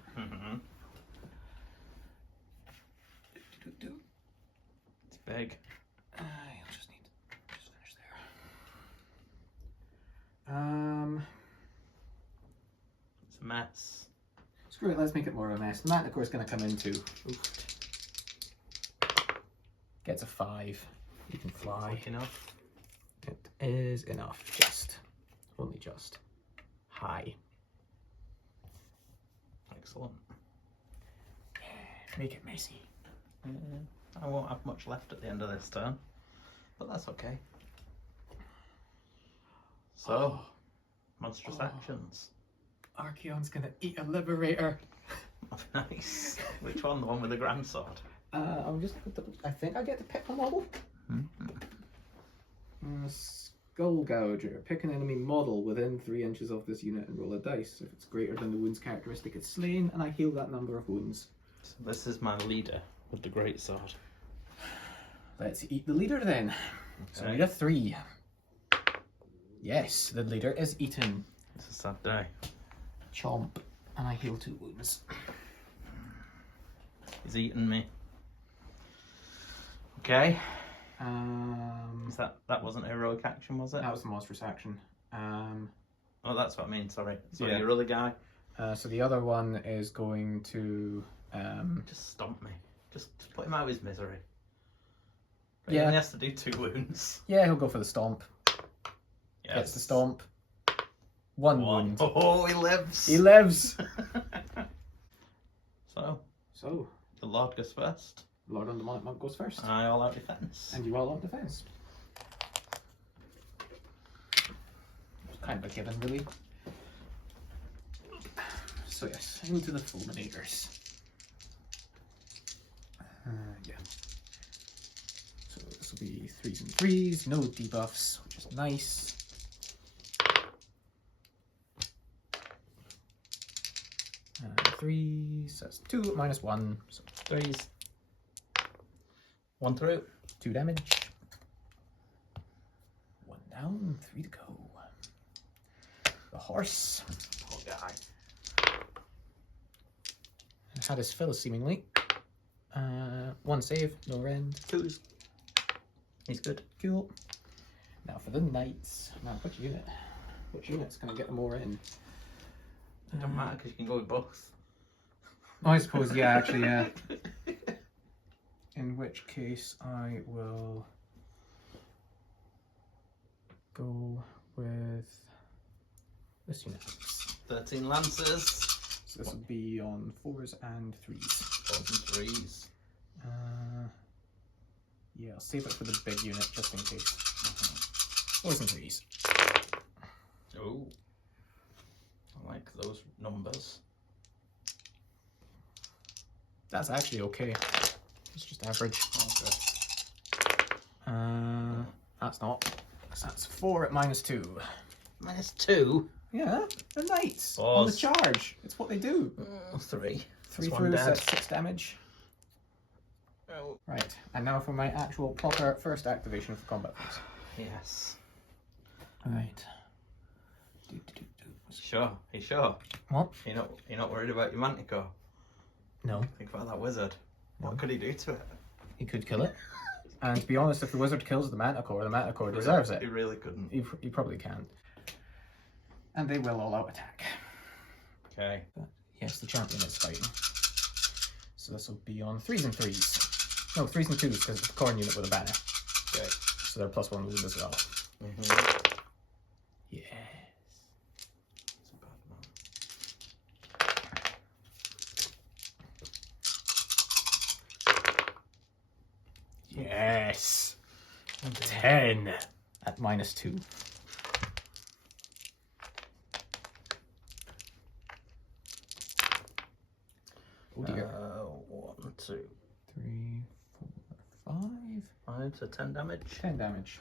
It's big. You'll just need to finish there. It's a mess. Screw it, let's make it more of a mess. The Manticore is going to come in too. Gets a 5. You can fly. Like enough. It is enough. Just. Only just. High. Excellent. Make it messy. I won't have much left at the end of this turn, but that's okay. So, monstrous actions. Archaon's going to eat a Liberator. Nice. Which one? The one with the grand sword? I'm just. I think I get to pick a model. Skull Gouger. Pick an enemy model within 3 inches of this unit and roll a dice. If it's greater than the wounds characteristic, it's slain, and I heal that number of wounds. So this is my leader with the great sword. Let's eat the leader then. So we need a 3. Yes, the leader is eaten. It's a sad day. Chomp, and I heal 2 wounds. He's eaten me. Okay. Um, Is that wasn't a heroic action, was it? that was the monstrous action. Oh, that's what I mean. Sorry. Sorry, Yeah. you're really guy. So the other one is going to. Just stomp me. Just put him out of his misery. But Yeah. He only has to do 2 wounds. Yeah, he'll go for the stomp. Yes. Gets the stomp. 1 wound. Oh, he lives. He lives. So, the Lord goes first. Lord on the Monk goes first. I all out defense. And you all out defense. Kind of a given, really. So yes, into the Fulminators. Yeah. So this will be 3s and 3s, no debuffs, which is nice. Threes, that's 2 minus 1, so 3s. 1 through. 2 damage. 1 down, 3 to go. The horse. Poor guy. Had his fill, seemingly. 1 save, no rend. 2s. He's good. Cool. Now for the knights. Now, which unit? Which unit's going to get more in? It doesn't matter because you can go with both. Oh, I suppose, yeah, actually, yeah. In which case, I will go with this unit. 13 lances. So this will be on 4s and 3s. 4s and 3s. Yeah, I'll save it for the big unit just in case. 4s and 3s. Oh. I like those numbers. That's actually okay. It's just average. Okay. That's not. That's 4 at -2. -2? Yeah, the knights on the Pause. charge. It's what they do. 3. 3 That's one throughs, dead. that's 6 damage. Oh. Right, and now for my actual proper first activation of the combat phase. Yes. Right. Sure. You sure? What? You're not worried about your Manticore? No. Think about that wizard. What could he do to it? He could kill it. And to be honest, if the wizard kills the Manticore deserves it. He really couldn't. He probably can. And they will all out attack. Okay. But yes, the champion is fighting. So this will be on 3s and 3s. No, 3s and 2s because it's the corn unit with a banner. Okay. So they're +1 wound as well. Yes. It's a bad man. Yes. 10 at -2. Oh dear. 1, 2, 3, 4, 5. 5, so 10 damage. 10 damage.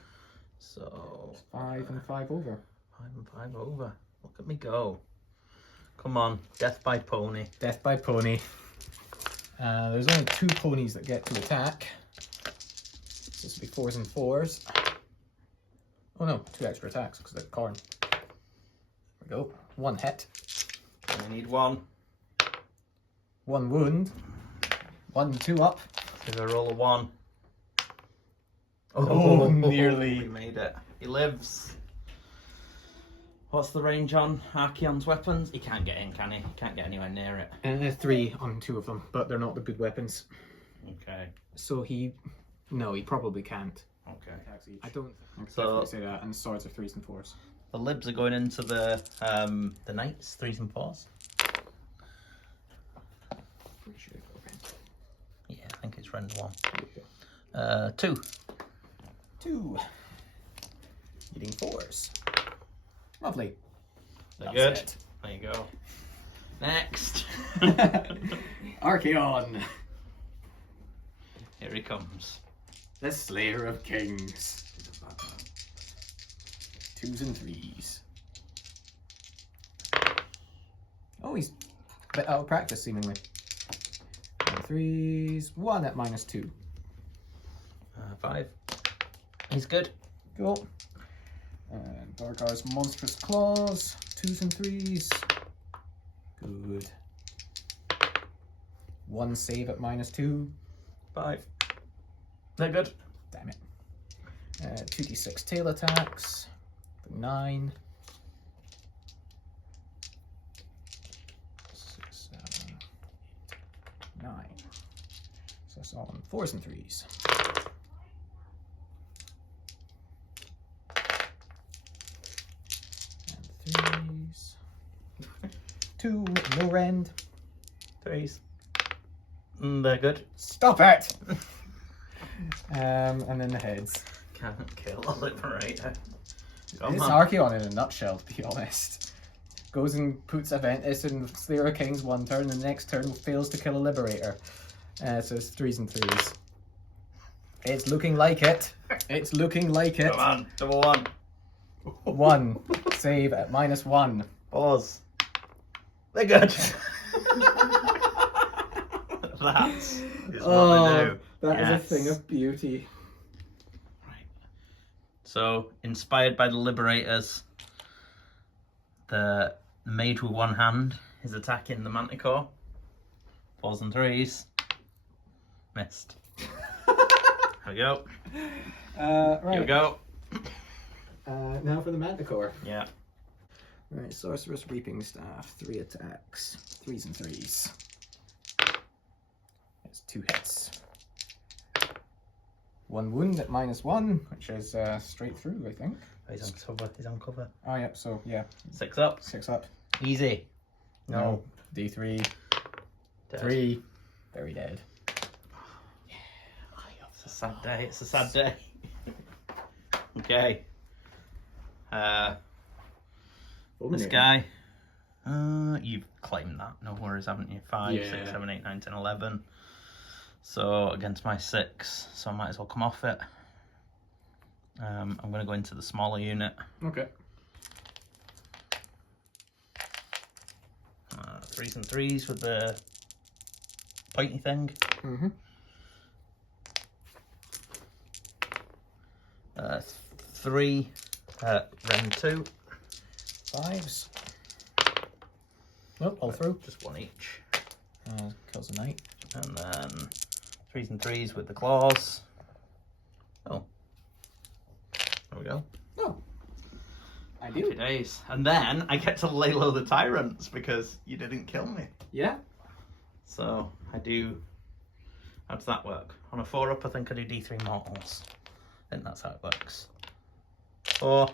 So 5 and 5 over. 5 and 5 over. Look at me go. Come on, death by pony. Death by pony. There's only 2 ponies that get to attack. So this will be 4s and 4s. Oh no, 2 extra attacks because they're corn. There we go. 1 hit. I need 1. 1 wound. 1, 2 up. Give a roll of 1. Oh, nearly. He made it. He lives. What's the range on Archaon's weapons? He can't get in, can he? Can't get anywhere near it. 3 on 2 of them, but they're not the good weapons. Okay. So he probably can't. Okay. I don't. I could So- definitely say that. And swords are 3s and 4s. The libs are going into the knights, 3s and 4s. Pretty sure they've got red. Yeah, I think it's rend 1. There we go. 2. 2. Eating 4s. Lovely. They're That's good. it. There you go. Next. Archaon, Here he comes. the Slayer of Kings. 2s and 3s. Oh, he's a bit out of practice, seemingly. 3s, 1 at -2. 5. He's good. Cool. And Darkar's Monstrous Claws, 2s and 3s. Good. 1 save at -2. 5. They're good. Damn it. 2d6 tail attacks. 9. 6, 7, 9. So it's all on 4s and 3s. And 3s. 2, no rend. 3s. They're good. Stop it! And then the heads. Can't kill a liberator. It's Come on. Archaon in a nutshell, to be honest. Goes and puts Aventus in Slayer of Kings one turn, and the next turn fails to kill a Liberator. So it's 3s and 3s. It's looking like it. It's looking like it. Come on, double 1. 1. Save at -1. Pause. They're good. That's is what they do. That is Yes. a thing of beauty. Right. So, inspired by the Liberators, the mage with 1 hand is attacking the Manticore. 4s and 3s. Missed. There we go. Here we Right. go. Now for the Manticore. Yeah. Right, Sorceress Reaping Staff, 3 attacks, 3s and 3s. It's 2 hits. 1 wound at -1, which is straight through, I think. He's on cover. He's on cover. Oh, yep, so yeah, 6 up. 6 up. Easy. No. D3, Dead. 3, very dead. It's a sad day. It's a sad day. Okay. This guy. You've claimed that. No worries, haven't you? 5, Yeah. 6, 7, 8, 9, 10, 11. So against my 6, so I might as well come off it. I'm going to go into the smaller unit. Okay. 3s and 3s with the pointy thing. Mm-hmm. 3 Ren 2. 5s. Nope, all through. Just 1 each. Kills a knight. And then 3s and 3s with the claws. Oh. There we go. Oh. Happy days. And then I get to lay low the tyrants because you didn't kill me. Yeah. So I do. How does that work? On a 4-up, I think I do D3 mortals. I think that's how it works. 4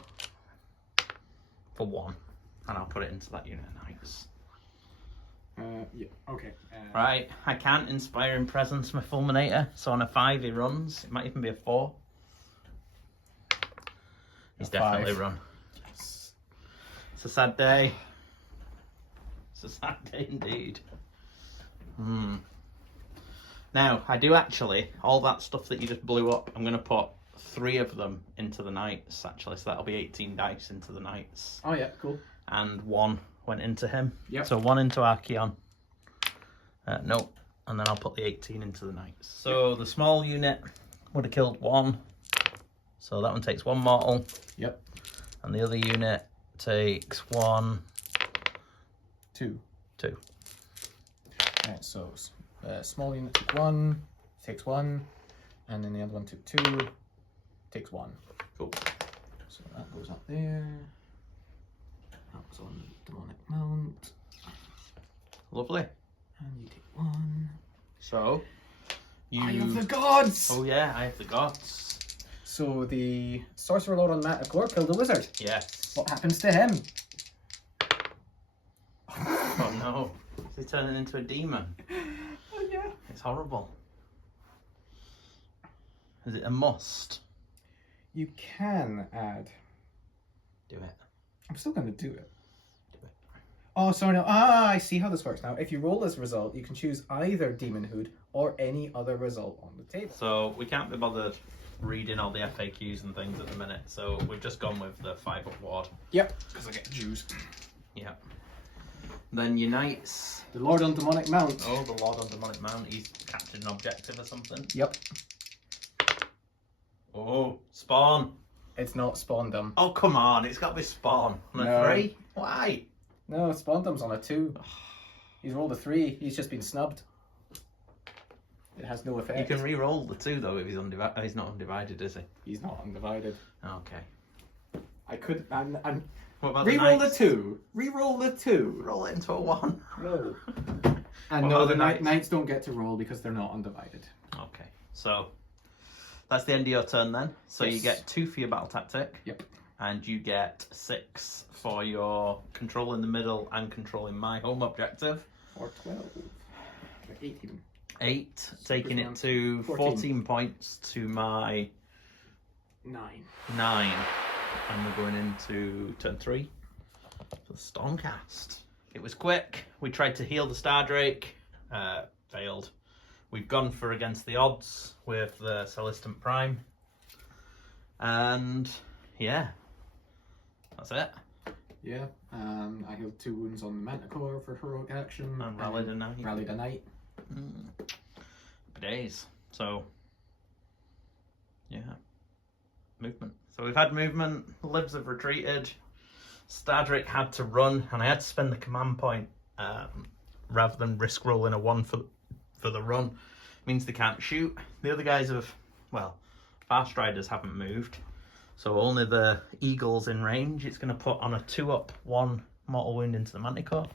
for 1, and I'll put it into that unit of knights. Yeah. Okay. Right. I can't inspire in presence my fulminator, so on a 5 he runs. It might even be a 4. He's definitely 5. run. Yes. It's a sad day. It's a sad day indeed. Now, I do actually, all that stuff that you just blew up, I'm going to put 3 of them into the knights, actually. So that'll be 18 dice into the knights. Oh, yeah, cool. And 1 went into him. Yep. So 1 into Archaon. No. And then I'll put the 18 into the knights. So the small unit would have killed 1. So that one takes 1 mortal. Yep. And the other unit takes 1. 2. 2. Right, so small unit took 1, takes 1, and then the other one took 2, takes 1. Cool. So that goes up there. That was on the demonic mount. Lovely. And you take 1. So you. Eye of the gods! Oh yeah, I have the gods. So the sorcerer lord on the Manticore killed a wizard. Yes. What happens to him? Oh no. Is he turning into a demon? Oh yeah. It's horrible. Is it a must? You can add. Do it. I'm still going to do it. Do it. Oh, sorry, no. Ah, I see how this works now. If you roll this result, you can choose either demonhood or any other result on the table. So we can't be bothered reading all the FAQs and things at the minute, so we've just gone with the 5-up ward. Yep, because I get Jews. Yeah. Then your knights. The lord on demonic mount. Oh, the lord on demonic mount. He's captured an objective or something. Yep. Oh, spawn. It's not Spawndom. Oh, come on. It's got to be spawn. On a No. 3? Why? No, Spawndom's on a 2. He's rolled a 3. He's just been snubbed. It has no effect. You can re-roll the 2 though if he's undivided. He's not undivided, is he? He's not undivided. Okay. I could. I'm What about re-roll the the 2. Re-roll the 2. Roll it into a 1. No. And What no, about the the knights? knights don't get to roll because they're not undivided. Okay. So that's the end of your turn then. So you Yes. get 2 for your battle tactic. Yep. And you get 6 for your control in the middle and controlling my home objective. Or 12. Or 18. 8, taking it to 14 points to my 9. 9. And we're going into turn 3 for the Stormcast. It was quick. We tried to heal the Stardrake. Failed. We've gone for against the odds with the Celestant Prime. And yeah, that's it. Yeah. I healed 2 wounds on the Manticore for heroic action. And rallied a knight. Rallied a knight. Happy days. So yeah, movement. So we've had movement. The libs have retreated. Stardrake had to run, and I had to spend the command point rather than risk rolling a 1 for the run. Means they can't shoot. The other guys have, well, Fast Riders haven't moved, so only the Eagle's in range. It's going to put on a 2-up 1 mortal wound into the Manticore.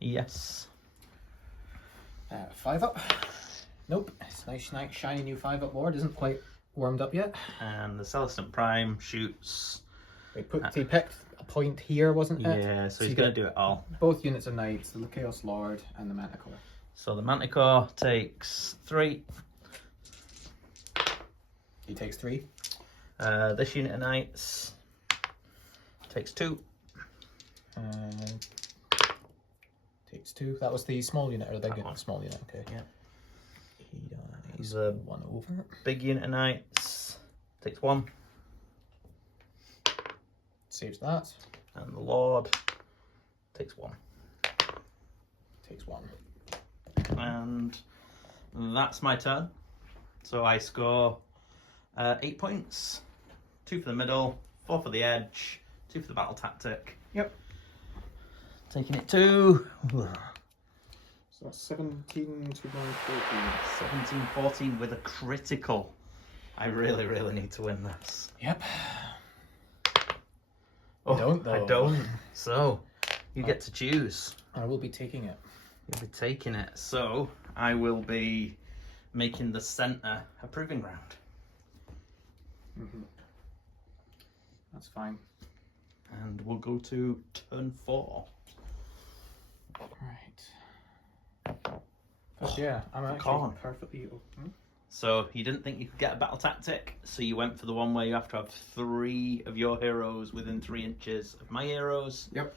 Yes. 5-up. Nope. It's nice, shiny new 5-up ward. Isn't quite warmed up yet. And the Celestant Prime shoots. He picked a point here, wasn't it? Yeah, so he's you going get to do it all. Both units of knights, the Chaos Lord and the Manticore. So the Manticore takes 3. He takes 3. This unit of knights takes 2. Takes 2. That was the small unit or the big That unit? one. Small unit, okay. Yeah. He dies. He's a 1 over. big unit of knights. Takes 1. Saves that. And the Lord takes 1. Takes 1. And that's my turn. So I score 8 points. 2 for the middle, 4 for the edge, 2 for the battle tactic. Yep. Taking it to... So that's 17 to 14. 17-14 with a critical. I really, really need to win this. Yep. Oh, I don't, though. I don't. So, you get to choose. I will be taking it. You'll be taking it. So, I will be making the centre a proving ground. Mm-hmm. That's fine. And we'll go to turn 4. Right. But yeah, I'm actually Corn. perfectly open. So you didn't think you could get a battle tactic, so you went for the one where you have to have 3 of your heroes within 3 inches of my heroes. Yep.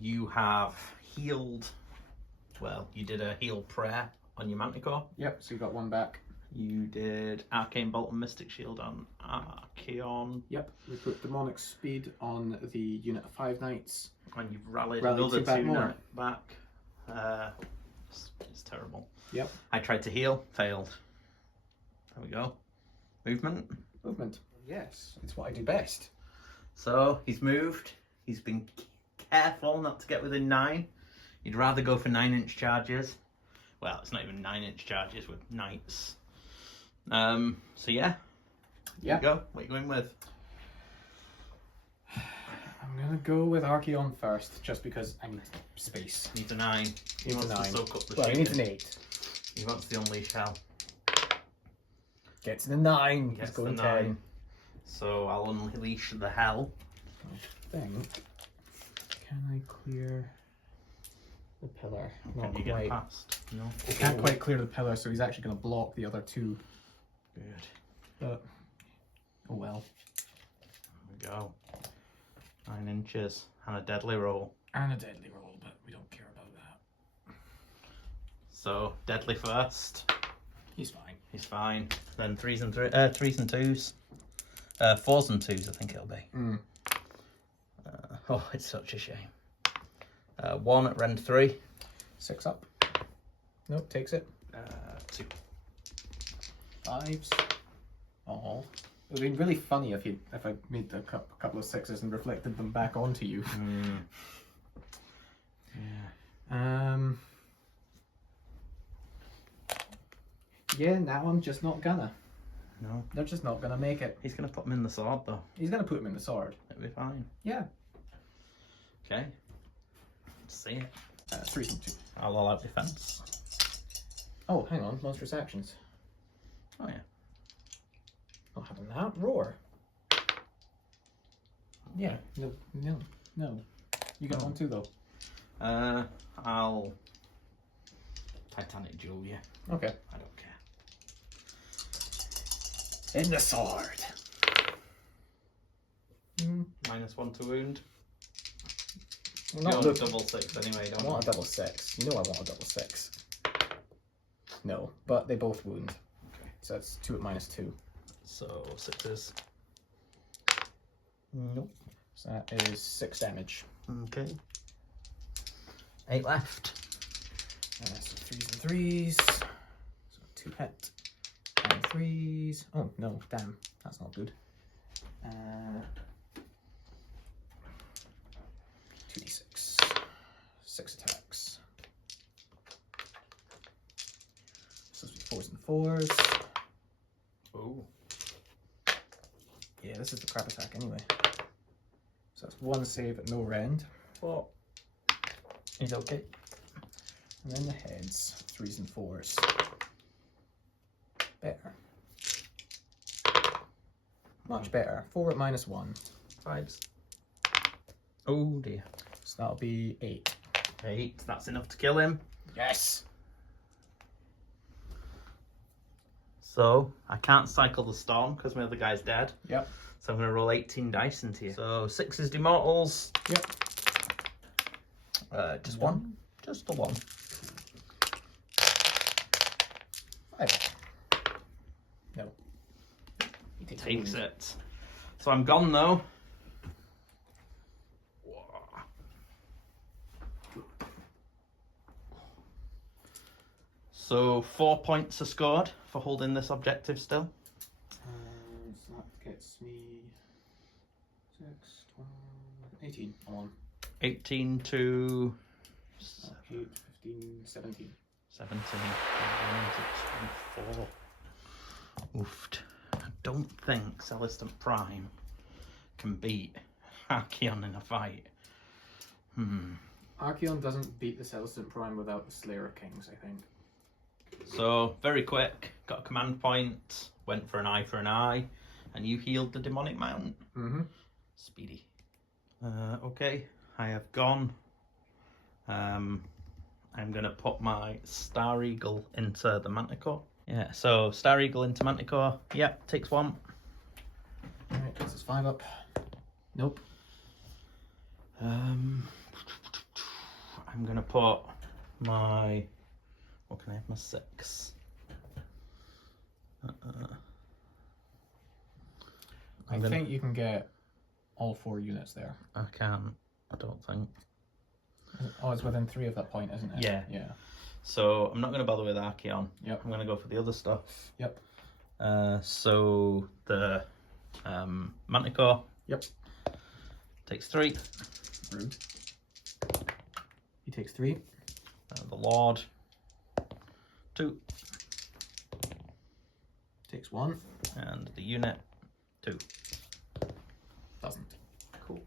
You have healed. Well, you did a heal prayer on your Manticore. Yep, so you got 1 back. You did Arcane Bolt and Mystic Shield on Archaon. Yep, we put Demonic Speed on the unit of 5 knights. And you've rallied 2 another back 2 more. back. It's terrible. Yep. I tried to heal, failed. There we go. Movement. Movement. Yes, it's what I do best. So he's moved. He's been careful not to get within 9. You'd rather go for 9-inch charges. Well, it's not even 9-inch charges with knights. So yeah. Yeah. There you go. What are you going with? I'm gonna go with Archaon first, just because I need space. Needs a 9. He Needs wants a 9. to soak up the Well, he shooting. needs an 8. He wants the unleash hell. Gets the 9. Gets He's going the 10. 9. So I'll unleash the hell. I think. Can I clear the pillar? Not Can you quite. get past? No. I can't quite clear the pillar, so he's actually going to block the other 2. Good. But oh well. There we go. 9 inches and a deadly roll. And a deadly roll, but we don't care about that. So deadly first. He's fine. He's fine. Then 3s and 2s. 4s and 2s, I think it'll be. Mm. Oh, it's such a shame. 1 at rend 3. 6 up. Nope, takes it. 2. 5s. Oh. It would have been really funny if I made a couple of 6s and reflected them back onto you. Mm. Yeah. Yeah, now I'm just not gonna. No. They're just not gonna make it. He's going to put him in the sword, though. He's gonna put him in the sword. It'll be fine. Yeah. Okay. Let's see it. 3s and 2. I'll all out defense. Oh, hang on. Monstrous actions. Oh, yeah. Not having that. Roar. Yeah. No. You got 1 too, though. I'll Titanic Jewel you. Okay. I don't care. In the sword. -1 to wound. Well, You're not on look. double 6 anyway, I don't want a you? double 6. You know I want a double 6. No, but they both wound. Okay. So that's 2 at -2. So 6s. Nope. So that is 6 damage. Okay. 8 left. So 3s and 3s. So 2 hit. And 3s. Oh no, damn. That's not good. 2d6. 6 attacks. So this will be 4s and 4s. Oh. Yeah, this is the crap attack anyway. So that's 1 save at no rend. Well, he's okay. And then the heads, 3s and 4s. Better. Much better. 4 at -1. 5s. Oh dear. So that'll be 8. 8. That's enough to kill him. Yes! So I can't cycle the storm because my other guy's dead. Yep. So I'm going to roll 18 dice into you. So 6 is Demortals. Yep. Just 1. Just the 1. 5. No. He Takes it. So I'm gone though. So 4 points are scored for holding this objective still. So that gets me 6, 12, 18. I'm on. 18 to 8, 15, 17. 17. 24. Oofed. I don't think Celestant Prime can beat Archaon in a fight. Archaon doesn't beat the Celestant Prime without the Slayer of Kings, I think. So, very quick, got a command point, went for an eye, and you healed the demonic mount. Mm-hmm. Speedy. Okay, I have gone. I'm going to put my Star Eagle into the Manticore. Yeah, so Star Eagle into Manticore. Yep, takes 1. Alright, this is 5 up. Nope. I'm going to put my... What can I have? My 6. I think you can get all 4 units there. I can't. I don't think. Oh, it's within 3 of that point, isn't it? Yeah. Yeah. So I'm not going to bother with Archaon. Yep. I'm going to go for the other stuff. Yep. So the Manticore. Yep. Takes 3. Rude. He takes 3. The Lord. 2. Takes 1. And the unit. 2. Doesn't. Cool.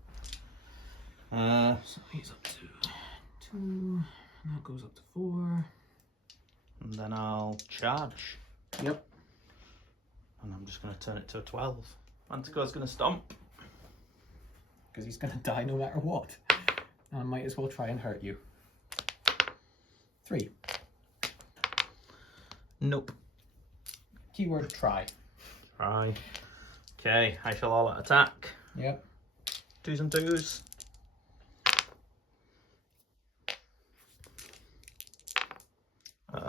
So He's up to 2. And that goes up to 4. and then I'll charge. Yep. And I'm just going to turn it to a 12. Manticore's going to stomp. Because he's going to die no matter what. And I might as well try and hurt you. 3. Nope. Keyword try. Try. Okay, I shall all out attack. Yep. 2s and 2s.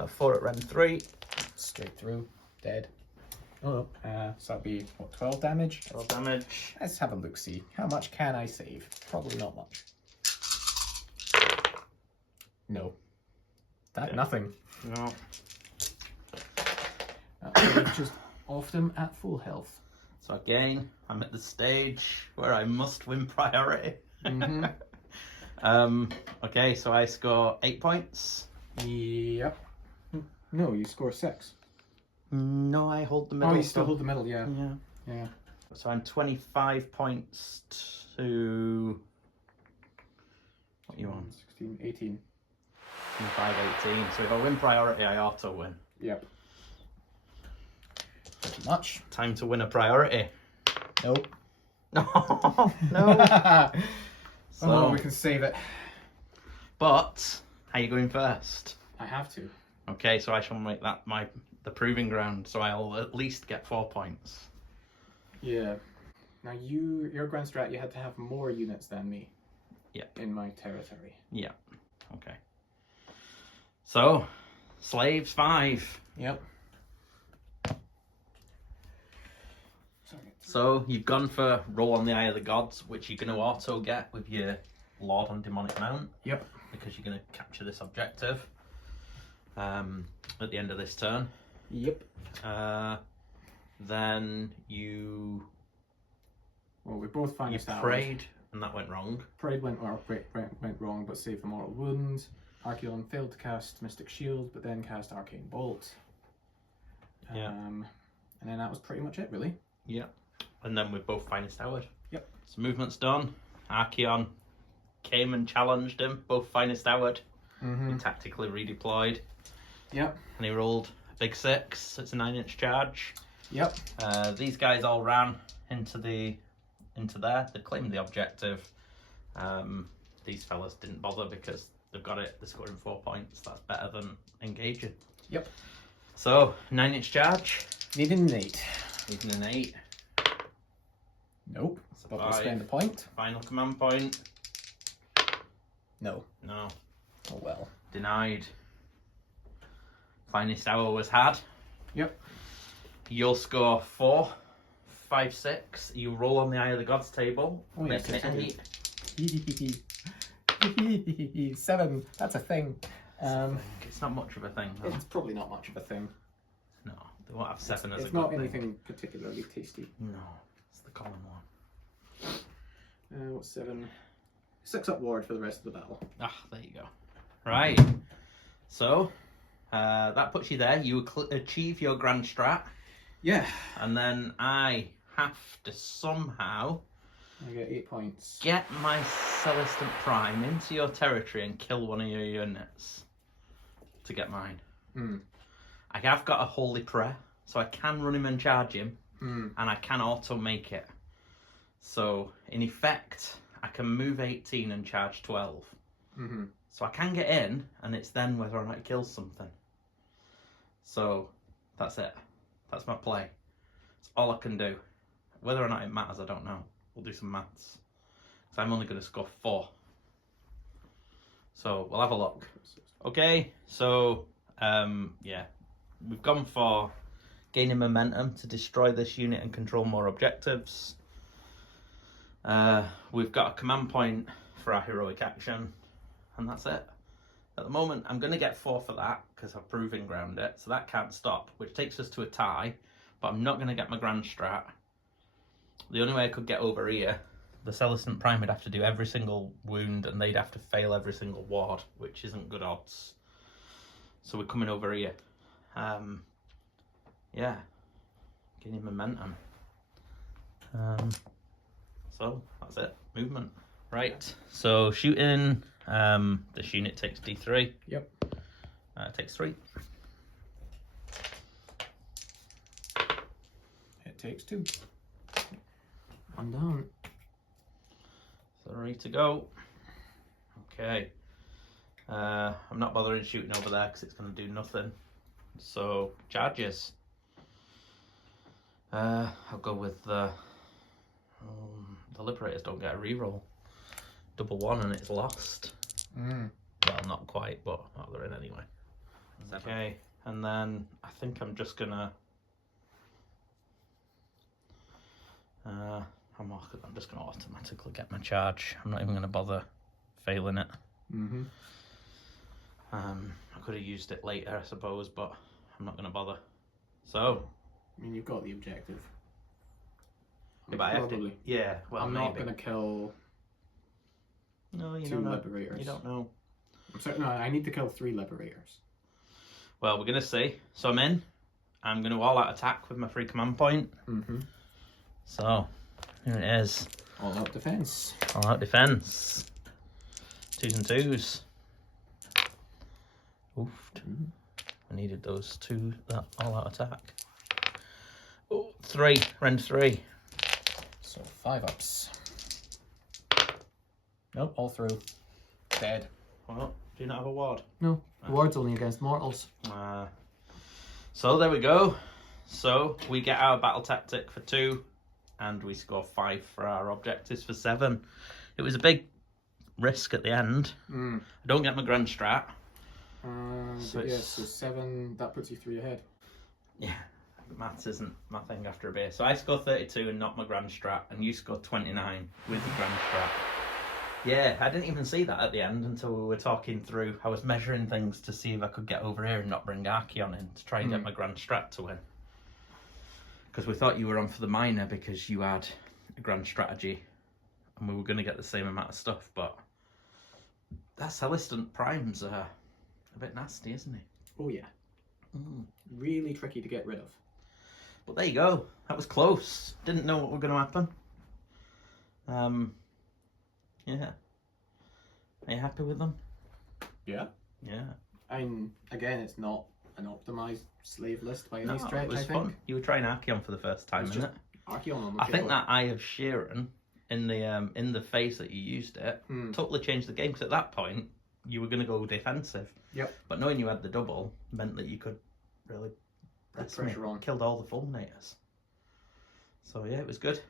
Four at rend 3. Straight through. Dead. Oh, so that'll be, what, 12 damage? 12 damage. Let's have a look-see. How much can I save? Probably not much. No. That, Okay. Nothing. No. Just off them at full health. So again, I'm at the stage where I must win priority. Mm-hmm. Okay, so I score 8 points. Yep. No, you score 6. No, I hold the middle. Oh, you still hold the middle, yeah. Yeah. Yeah. So I'm 25 points to... What you on? 16, 18. 25, 18. So if I win priority, I auto win. Yep. Pretty much. Time to win a priority. Nope. No, no. So, Oh, we can save it. but how you going first? I have to. Okay, so I shall make that the proving ground. So I'll at least get 4 points. Yeah. Now your grand strat, you had to have more units than me. Yep. In my territory. Yeah. Okay. So, slaves 5. Yep. So you've gone for roll on the Eye of the Gods, which you're going to auto get with your Lord on Demonic Mount. Yep. Because you're going to capture this objective at the end of this turn. Yep. Then you Well, we both finished that. prayed, and that went wrong. Prayed went wrong, but saved the mortal wound. Archaon failed to cast Mystic Shield, but then cast Arcane Bolt. Yeah. And then that was pretty much it, really. Yeah. And then we're both finest houred. Yep. So movement's done. Archaon came and challenged him, both finest houred. Mm-hmm. He tactically redeployed. Yep. And he rolled a big 6. It's a 9-inch charge. Yep. These guys all ran into there. They claimed the objective. These fellas didn't bother because they've got it. They're scoring 4 points. That's better than engaging. Yep. So 9-inch charge. Needing an 8. Needing an 8. Nope. That's a But we'll 5. spend a point. Final command point. No. No. Oh well. Denied. Finest hour was had. Yep. You'll score 4, 5, 6. You roll on the Eye of the Gods table. Oh, yes, making it yes, I an do. 7. That's a thing. It's not much of a thing, though. It's probably not much of a thing. No, they won't have 7 as a It's good not thing. anything particularly tasty. No, it's the common one. What's 7? 6 up ward for the rest of the battle. Ah, there you go. Right. So, that puts you there. You achieve your grand strat. Yeah. And then I have to somehow I get 8 points. get my Celestant Prime into your territory and kill one of your units to get mine. I have got a Holy Prayer, so I can run him and charge him, and I can auto make it. So, in effect, I can move 18 and charge 12. So I can get in, and it's then whether or not it kills something. So, that's it. That's my play. That's all I can do. Whether or not it matters, I don't know. We'll do some maths. So I'm only going to score 4. So we'll have a look. Okay, so yeah, we've gone for gaining momentum to destroy this unit and control more objectives. We've got a command point for our heroic action, and that's it. At the moment, I'm going to get 4 for that because I've proving ground it, so that can't stop, which takes us to a tie, but I'm not going to get my grand strat. The only way I could get over here, the Celestant Prime would have to do every single wound and they'd have to fail every single ward, which isn't good odds. So we're coming over here. Yeah, gaining momentum. So that's it, movement. Right, so shooting, this unit takes D3. Yep. It takes 3. It takes 2. I'm down. 3 to go. Okay. I'm not bothering shooting over there because it's going to do nothing. So, charges. I'll go with the Liberators don't get a reroll. Double 1 and it's lost. Well, not quite, but well, they're in anyway. Okay, and then I think I'm just gonna I'm just gonna automatically get my charge. I'm not even gonna bother failing it. I could have used it later, I suppose, but I'm not gonna bother. So, I mean, you've got the objective. yeah, but I have to, yeah, well, I'm maybe. not gonna kill. No, you 2 don't know. Liberators. You don't know. I'm sorry, no, I need to kill 3 Liberators. Well, we're gonna see. So I'm in. I'm gonna all-out attack with my free command point. So here it is. All-out defense. All-out defense. 2s and 2s. Oofed. I needed those 2. That all-out attack. Oh, 3. Rend 3. So 5 ups. Nope, all through. Dead. Well, do you not have a ward? No, ward's only against mortals. So there we go. So we get our battle tactic for 2, and we score 5 for our objectives for 7. It was a big risk at the end. I don't get my grand strat. So 7, that puts you 3 ahead. Yeah, maths isn't my thing after a bit. So I score 32 and not my grand strat, and you score 29 with the grand strat. Yeah, I didn't even see that at the end until we were talking through. I was measuring things to see if I could get over here and not bring Archaon in to try and get my grand strat to win. Because we thought you were on for the minor because you had a grand strategy and we were going to get the same amount of stuff, but that Celestant Prime's a bit nasty, isn't he? Oh yeah. Really tricky to get rid of. But there you go. That was close. Didn't know what was going to happen. Yeah. Are you happy with them? Yeah. Yeah. Again, it's not an optimized slave list by any stretch, it was I think. fun. You were trying Archaon for the first time, isn't it? Archaon on the I think that Eye of Sheeran in the phase that you used it totally changed the game, because at that point you were going to go defensive. Yep. But knowing you had the double meant that you could really put pressure on. Killed all the fulminators. So yeah, it was good.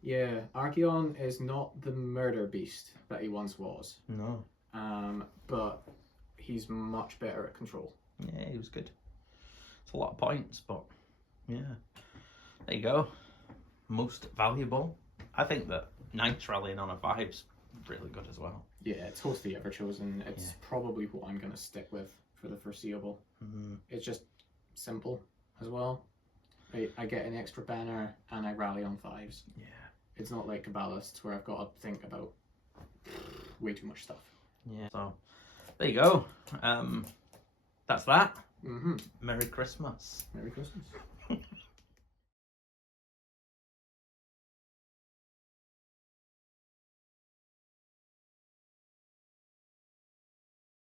Yeah, Archaon is not the murder beast that he once was. No. But he's much better at control. Yeah, he was good. It's a lot of points, but yeah. There you go. Most valuable. I think that Knights rallying on a 5's really good as well. Yeah, it's host the Everchosen. It's Yeah. probably what I'm going to stick with for the foreseeable. Mm-hmm. It's just simple as well. I get an extra banner and I rally on 5s. Yeah. It's not like Caballists where I've got to think about way too much stuff. Yeah. So there you go. That's that. Mm-hmm. Merry Christmas. Merry Christmas.